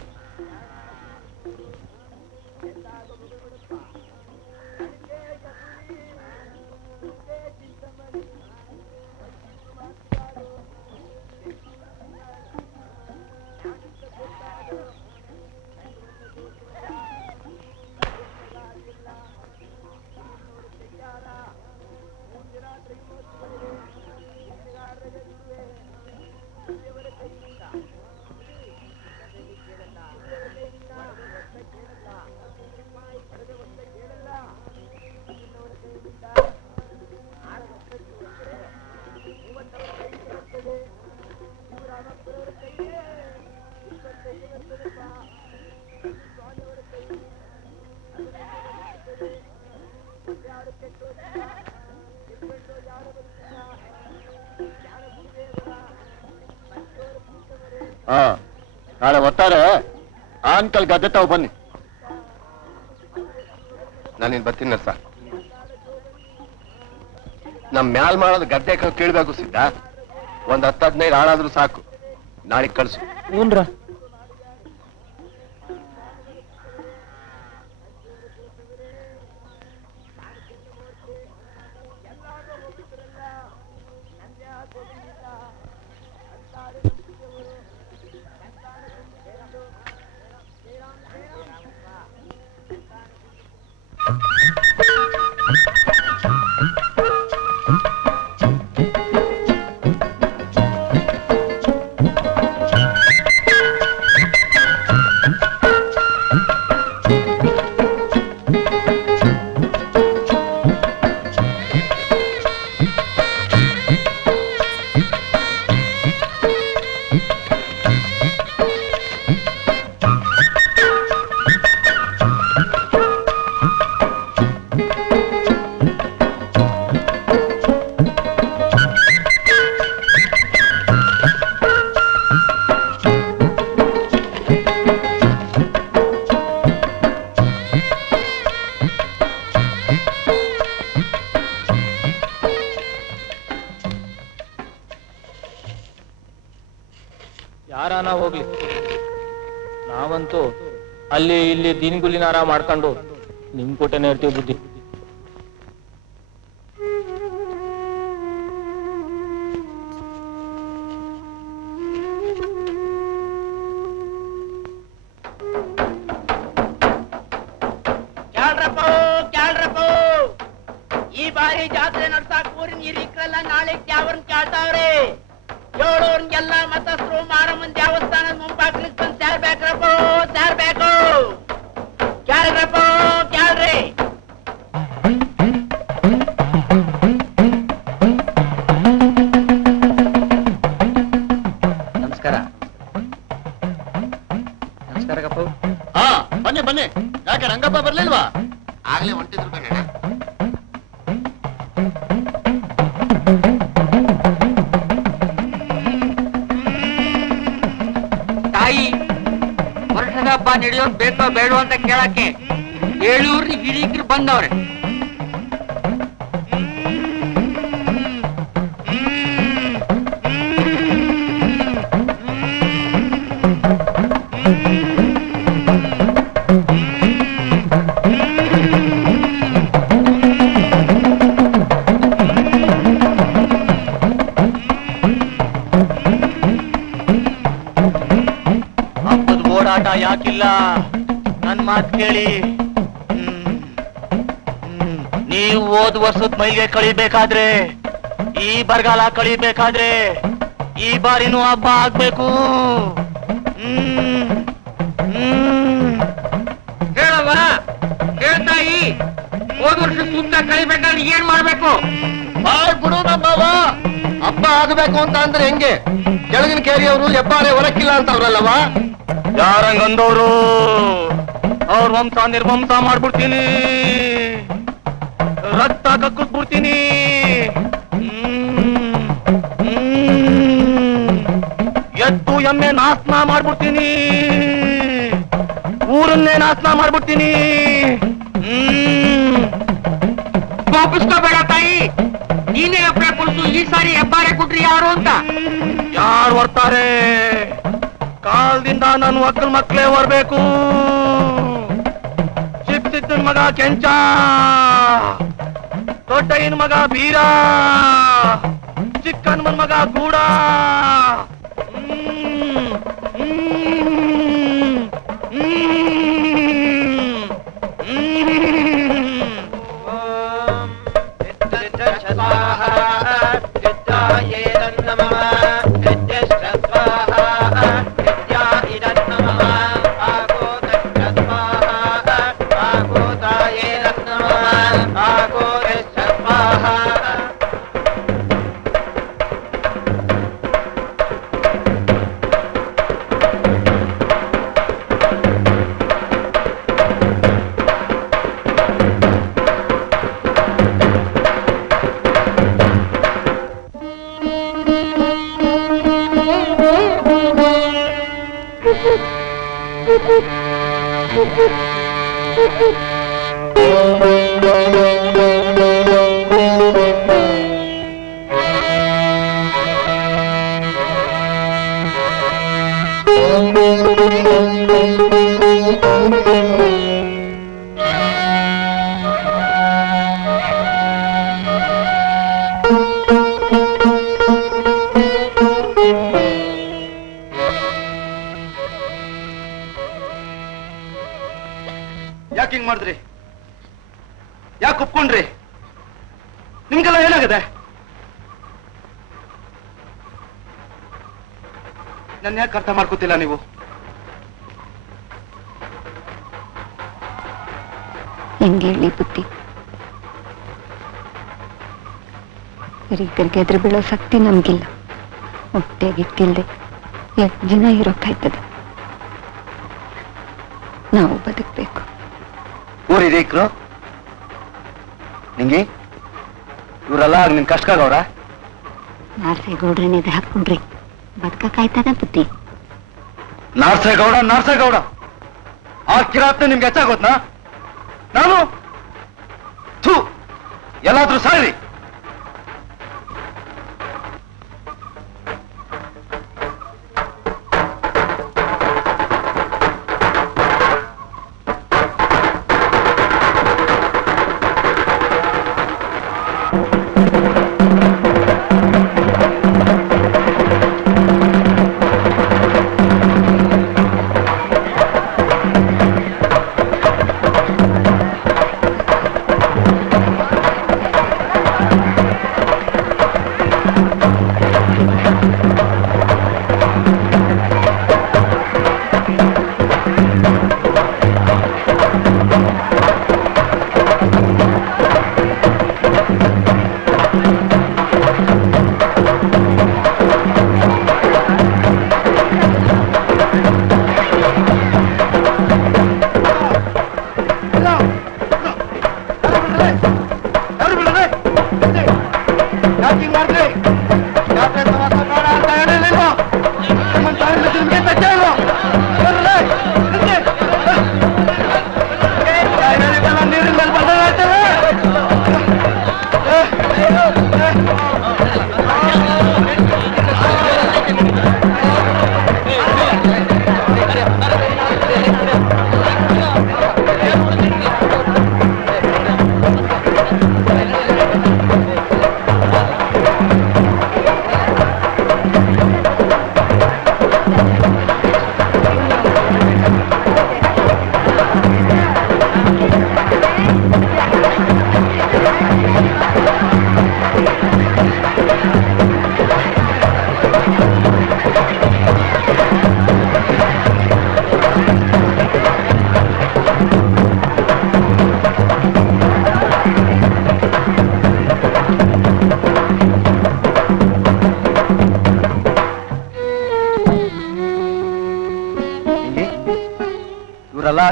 ನಾಳೆ ಒತ್ತಾರೆ ಆನ್ಕಲ್ ಗದ್ದೆ ತಾವು ಬನ್ನಿ. ನಾನಿನ್ ಬರ್ತೀನಿ ನರ್ಸ. ನಮ್ ಮ್ಯಾಲ್ ಮಾಡೋದು ಗದ್ದೆ ಕೇಳ್ಬೇಕು ಸಿದ್ಧ. ಒಂದ್ 10-15 ಹಾಳಾದ್ರೂ ಸಾಕು. ನಾಳೆಗ್ ಕಳ್ಸು. ಹ್ಞೂನ್ರ. ಯಾರಾನ ಹೋಗ್ಲಿ, ನಾವಂತೂ ಅಲ್ಲಿ ಇಲ್ಲಿ ದಿನಗುಲಿನಾರ ಮಾಡ್ಕೊಂಡು ನಿಮ್ ಕೊಟ್ಟೆನೇ ಇರ್ತೀವಿ ಬುದ್ಧಿ. ಈ ಬಾರಿ ಜಾತ್ರೆ ನಡ್ಸಾಕ್ ಊರಿನ ಹಿರಿಕರೆಲ್ಲ ನಾಳೆ ತ್ಯಾವರ್ನ್ ಕೇಳ್ತಾವ್ರಿ. ಹೇಳೋರ್ಗೆಲ್ಲ ಮತಸ್ಥರು ಮಾರಮ್ಮನ್ ದೇವಸ್ಥಾನದ ಮುಂಬಾಗ್ಲಿಗೆ ಬಂದು ಸೇರ್ಬೇಕ್ರಪ್ಪ, ಸೇರ್ಬೇಕು. ಕೇಳ್ರಪ್ಪ, ಕೇಳ್ರಿ. ನಮಸ್ಕಾರ. ನಮಸ್ಕಾರ ಗಪ್ಪ. ಹಾ ಬನ್ನಿ ಬನ್ನಿ. ಯಾಕೆ ರಂಗಪ್ಪ ಬರ್ಲಿಲ್ವಾ? ಆಗ್ಲೇ ಹೊಂಟಿದ್ರು ಕಣ. ತಾಯಿ, ವರ್ಷದ ಹಬ್ಬ ನಡೆಯೋದು ಬೇಕೋ ಬೇಡೋ ಅಂತ ಕೇಳಕ್ಕೆ 7 ಹಿರಿಕರು ಬಂದವ್ರೆ. ಓಡಾಟ ಯಾಕಿಲ್ಲ? ನನ್ ಮಾತ್ ಕೇಳಿ. ನೀವು ಹೋದ್ ವರ್ಷದ ಮೈಗೆ ಕಳಿಬೇಕಾದ್ರೆ, ಈ ಬರಗಾಲ ಕಳಿಬೇಕಾದ್ರೆ ಈ ಬಾರಿನೂ ಹಬ್ಬ ಆಗ್ಬೇಕು. ಹೇಳವ್ವ, ಹೇಳ್ತಾಯಿ, ಹೋದ ವರ್ಷ ಸೂಕ್ತ ಕಳಿಬೇಕಾದ್ರೆ ಏನ್ ಮಾಡ್ಬೇಕು? ಬಿಡು ನಮ್ಮವ. ಹಬ್ಬ ಆಗಬೇಕು ಅಂತ ಅಂದ್ರೆ ಹೆಂಗೆ? ಕೆಳಗಿನ ಕೇರಿಯವರು ಹೆಬ್ಬಾರೆ ಹೊರಕ್ಕಿಲ್ಲ ಅಂತವ್ರಲ್ಲವ. ಯಾರಂಗಂದವರು ಅವ್ರ ವಂಶ ನಿರ್ವಂಶ ಮಾಡ್ಬಿಡ್ತೀನಿ, ರಕ್ತ ಕಕ್ಕಿಸ್ಬಿಡ್ತೀನಿ. ಎತ್ತು ಎಮ್ಮೆ ನಾಶನ ಮಾಡ್ಬಿಡ್ತೀನಿ, ಊರನ್ನೇ ನಾಶನ ಮಾಡ್ಬಿಡ್ತೀನಿ. ಕೋಪಿಸ್ಕೋಬೇಡ ತಾಯಿ, ನೀನೇ ಅಪ್ಪ ಕೊಡ್ಸು. ಈ ಸಾರಿ ಹೆಬ್ಬಾರೆ ಕೊಟ್ರಿ ಯಾರು ಅಂತ? ಯಾರು ಬರ್ತಾರೆ? ಕಾಲದಿಂದ ನನ್ನ ಒಕ್ಕಲ್ ಮಕ್ಕಳೇ ಬರ್ಬೇಕು. ಚಿಕ್ಕ ಮಗ ಕೆಂಚ, ದೊಡ್ಡಯ್ಯನ ಮಗ ಬೀರ, ಚಿಕ್ಕನ ಮಗ ಗೂಡ. ಯಾಕೆ ಹಿಂಗ್ ಮಾಡಿದ್ರಿ? ಯಾಕೆ ಒಪ್ಕೊಂಡ್ರಿ? ನಿಮ್ಗೆಲ್ಲ ಏನಾಗಿದೆ? ನನ್ನ ಯಾಕೆ ಅರ್ಥ ಮಾಡ್ಕೋತಿಲ್ಲ ನೀವು? ಹೆಂಗೆ ಹೇಳಿ ಬುದ್ಧಿ? ಹಿರಿಕರಿಗೆ ಎದುರು ಬೀಳೋ ಶಕ್ತಿ ನಮ್ಗಿಲ್ಲ. ಹೊಟ್ಟೆಗಿಟ್ಟಿಲ್ದೆ ಎಷ್ಟು ಜನ ಇರೋಕ್ಕಾಯ್ತದೆ? ನಾವು ಬದುಕಬೇಕು. ಊರಿ ಹಿರಿಕರು ನಿಂಗೆ ಇವರೆಲ್ಲ ನಿನ್ ಕಷ್ಟಕಾಗವ್ರ? ನಾರ್ಸೇಗೌಡ್ರನ್ನ ಎದೆ ಹಾಕೊಂಡ್ರಿ ಬದುಕಕ್ಕಾಯ್ತದ ಬುದ್ಧಿ? ನಾರ್ಸೇಗೌಡ ಆ ಕಿರಾತ್ನ ನಿಮ್ಗೆ ಹೆಚ್ಚಾಗೋತ್ನಾ? ನಾನು ಎಲ್ಲಾದ್ರೂ ಸಾರಿ.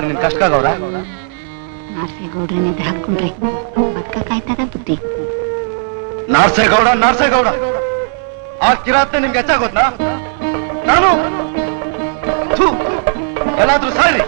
ನಿನ್ ಕಷ್ಟಗೌರ ನಾರ್ಸೇಗೌಡ್ರನ್ನಿದ್ರೆ ಹಾಕೊಂಡ್ರೆ ಬದುಕಾಯ್ತದ ಬುದ್ಧಿ. ನಾರ್ಸೇಗೌಡ ಆ ಕಿರಾತೆ ನಿಮ್ಗೆ ಹೆಚ್ಚಾಗೋದ್ನಾ? ನಾನು ಎಲ್ಲಾದ್ರೂ ಸಾರಿ.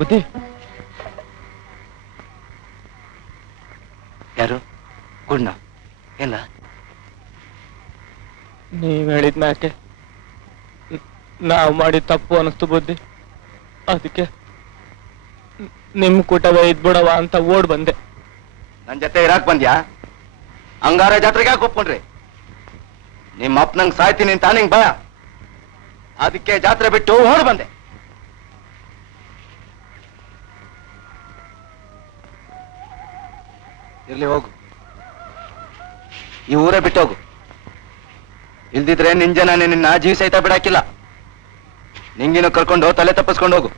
ಬುದ್ಧಿ ಯಾರು ಗುಣ್ಣ ಎಲ್ಲ ನೀವ್ ಹೇಳಿದ ಮ್ಯಾಕೆ ನಾವು ಮಾಡಿದ ತಪ್ಪು ಅನಿಸ್ತು ಬುದ್ಧಿ. ಅದಕ್ಕೆ ನಿಮ್ ಕೂಟವೇ ಇದ್ಬಿಡವ ಅಂತ ಓಡ್ ಬಂದೆ. ನನ್ ಜೊತೆ ಇರಾಕ್ ಬಂದ್ಯಾ? ಹಂಗಾರ ಜಾತ್ರೆಗೆ ಯಾಕೆ ಒಪ್ಕೊಂಡ್ರಿ? ನಿಮ್ಮ ಅಪ್ಪನಂಗ್ ಸಾಯ್ತೀನಿ ಅಂತ ನಿಂಗ್ ಭಯ, ಅದಕ್ಕೆ ಜಾತ್ರೆ ಬಿಟ್ಟು ಓಡ್ ಬಂದೆ. ಇರ್ಲಿ ಹೋಗು, ಈ ಊರೇ ಬಿಟ್ಟು ಹೋಗು. ಇಲ್ದಿದ್ರೆ ನಿನ್ ಜನ ನಿನ್ನ ಜೀವ ಸಹಿತ ಬಿಡಾಕಿಲ್ಲ. ನಿಂಗಿನ ಕರ್ಕೊಂಡು ತಲೆ ತಪ್ಪಿಸ್ಕೊಂಡು ಹೋಗು.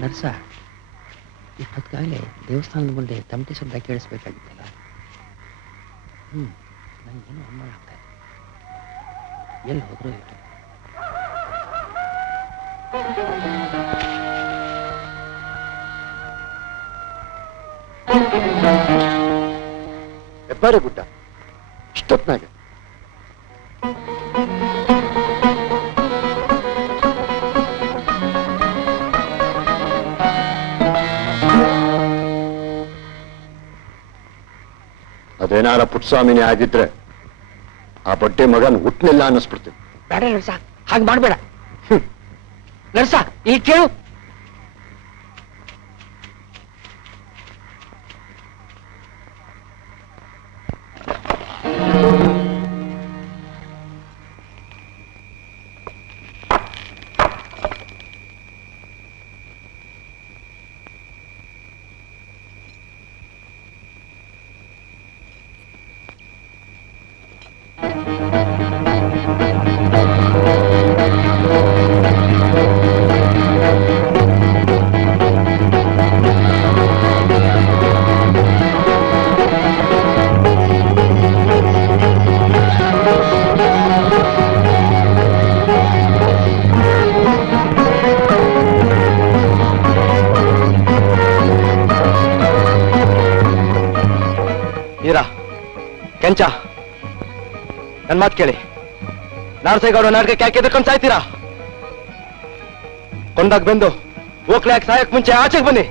ನರ್ಸ ಇಷ್ಟೊತ್ತಾಗಲೇ ದೇವಸ್ಥಾನದ ಮುಂದೆ ತಮಟೆ ಶಬ್ದ ಕೇಳಿಸ್ಬೇಕಾಗಿತ್ತಲ್ಲ. ನನಗೇನು ಅನುಮಾನ ಆಗ್ತಾ ಇದೆ. ಎಲ್ಲಿ ಹೋದ್ರು ಇತ್ತು. ಹೆಬ್ಬಾರೆ ಗುಡ್ಡ ಇಷ್ಟೊತ್ನಾಗೆ ಅದೇನಾರ ಪುಟ್ಟಸ್ವಾಮಿನೇ ಆಗಿದ್ರೆ ಆ ಬಟ್ಟೆ ಮಗನ್ ಹುಟ್ಟನಿಲ್ಲ ಅನ್ನಿಸ್ಬಿಡ್ತೀನಿ. ಬೇಡ ನರ್ಸ, ಹಾಗೆ ಮಾಡಬೇಡ. ನರ್ಸ ಈ ಕೇಳು. ಕೆಂಚ, ನನ್ ಮಾತು ಕೇಳಿ. ನಾರಸೇಗೌಡ ನಾಟಕಕ್ಕೆ ಯಾಕೆ ಎದರ್ಕೊಂಡು ಸಾಯ್ತೀರಾ? ಕೊಂಡಾಗ ಬಂದು ಓಕ್ಲೆ ಯಾಕೆ ಸಾಯಕ್ ಮುಂಚೆ ಆಚೆಗೆ ಬನ್ನಿ.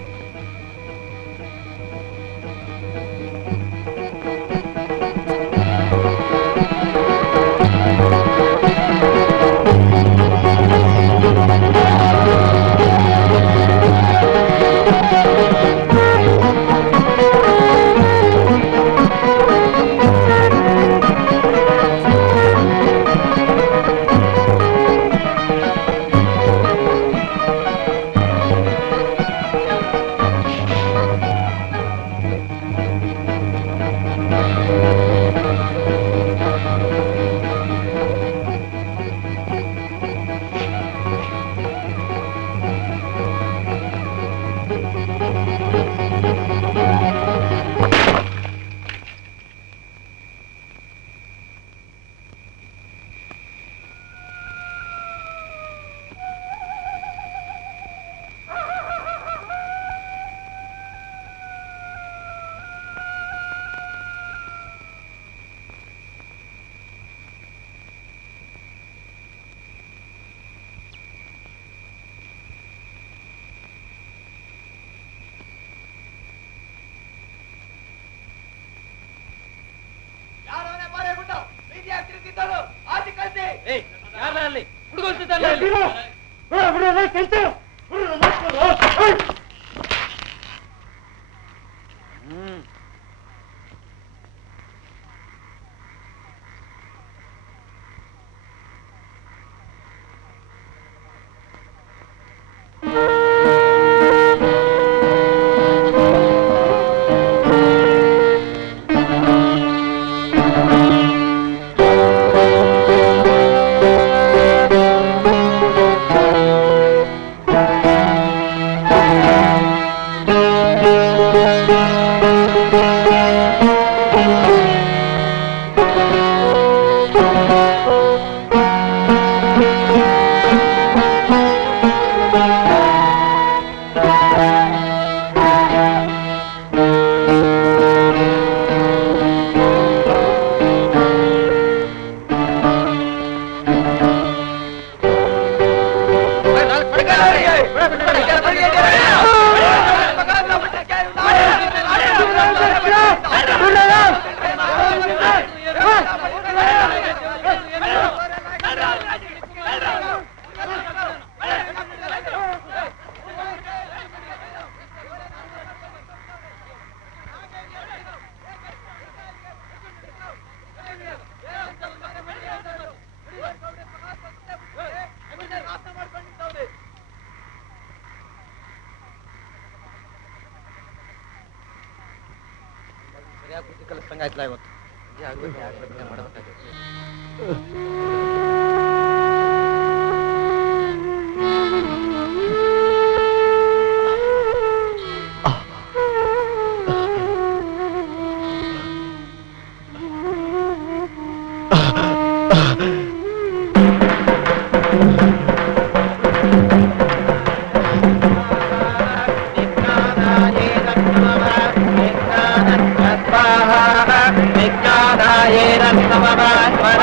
ಬಸವ ಬಾಂಧವರ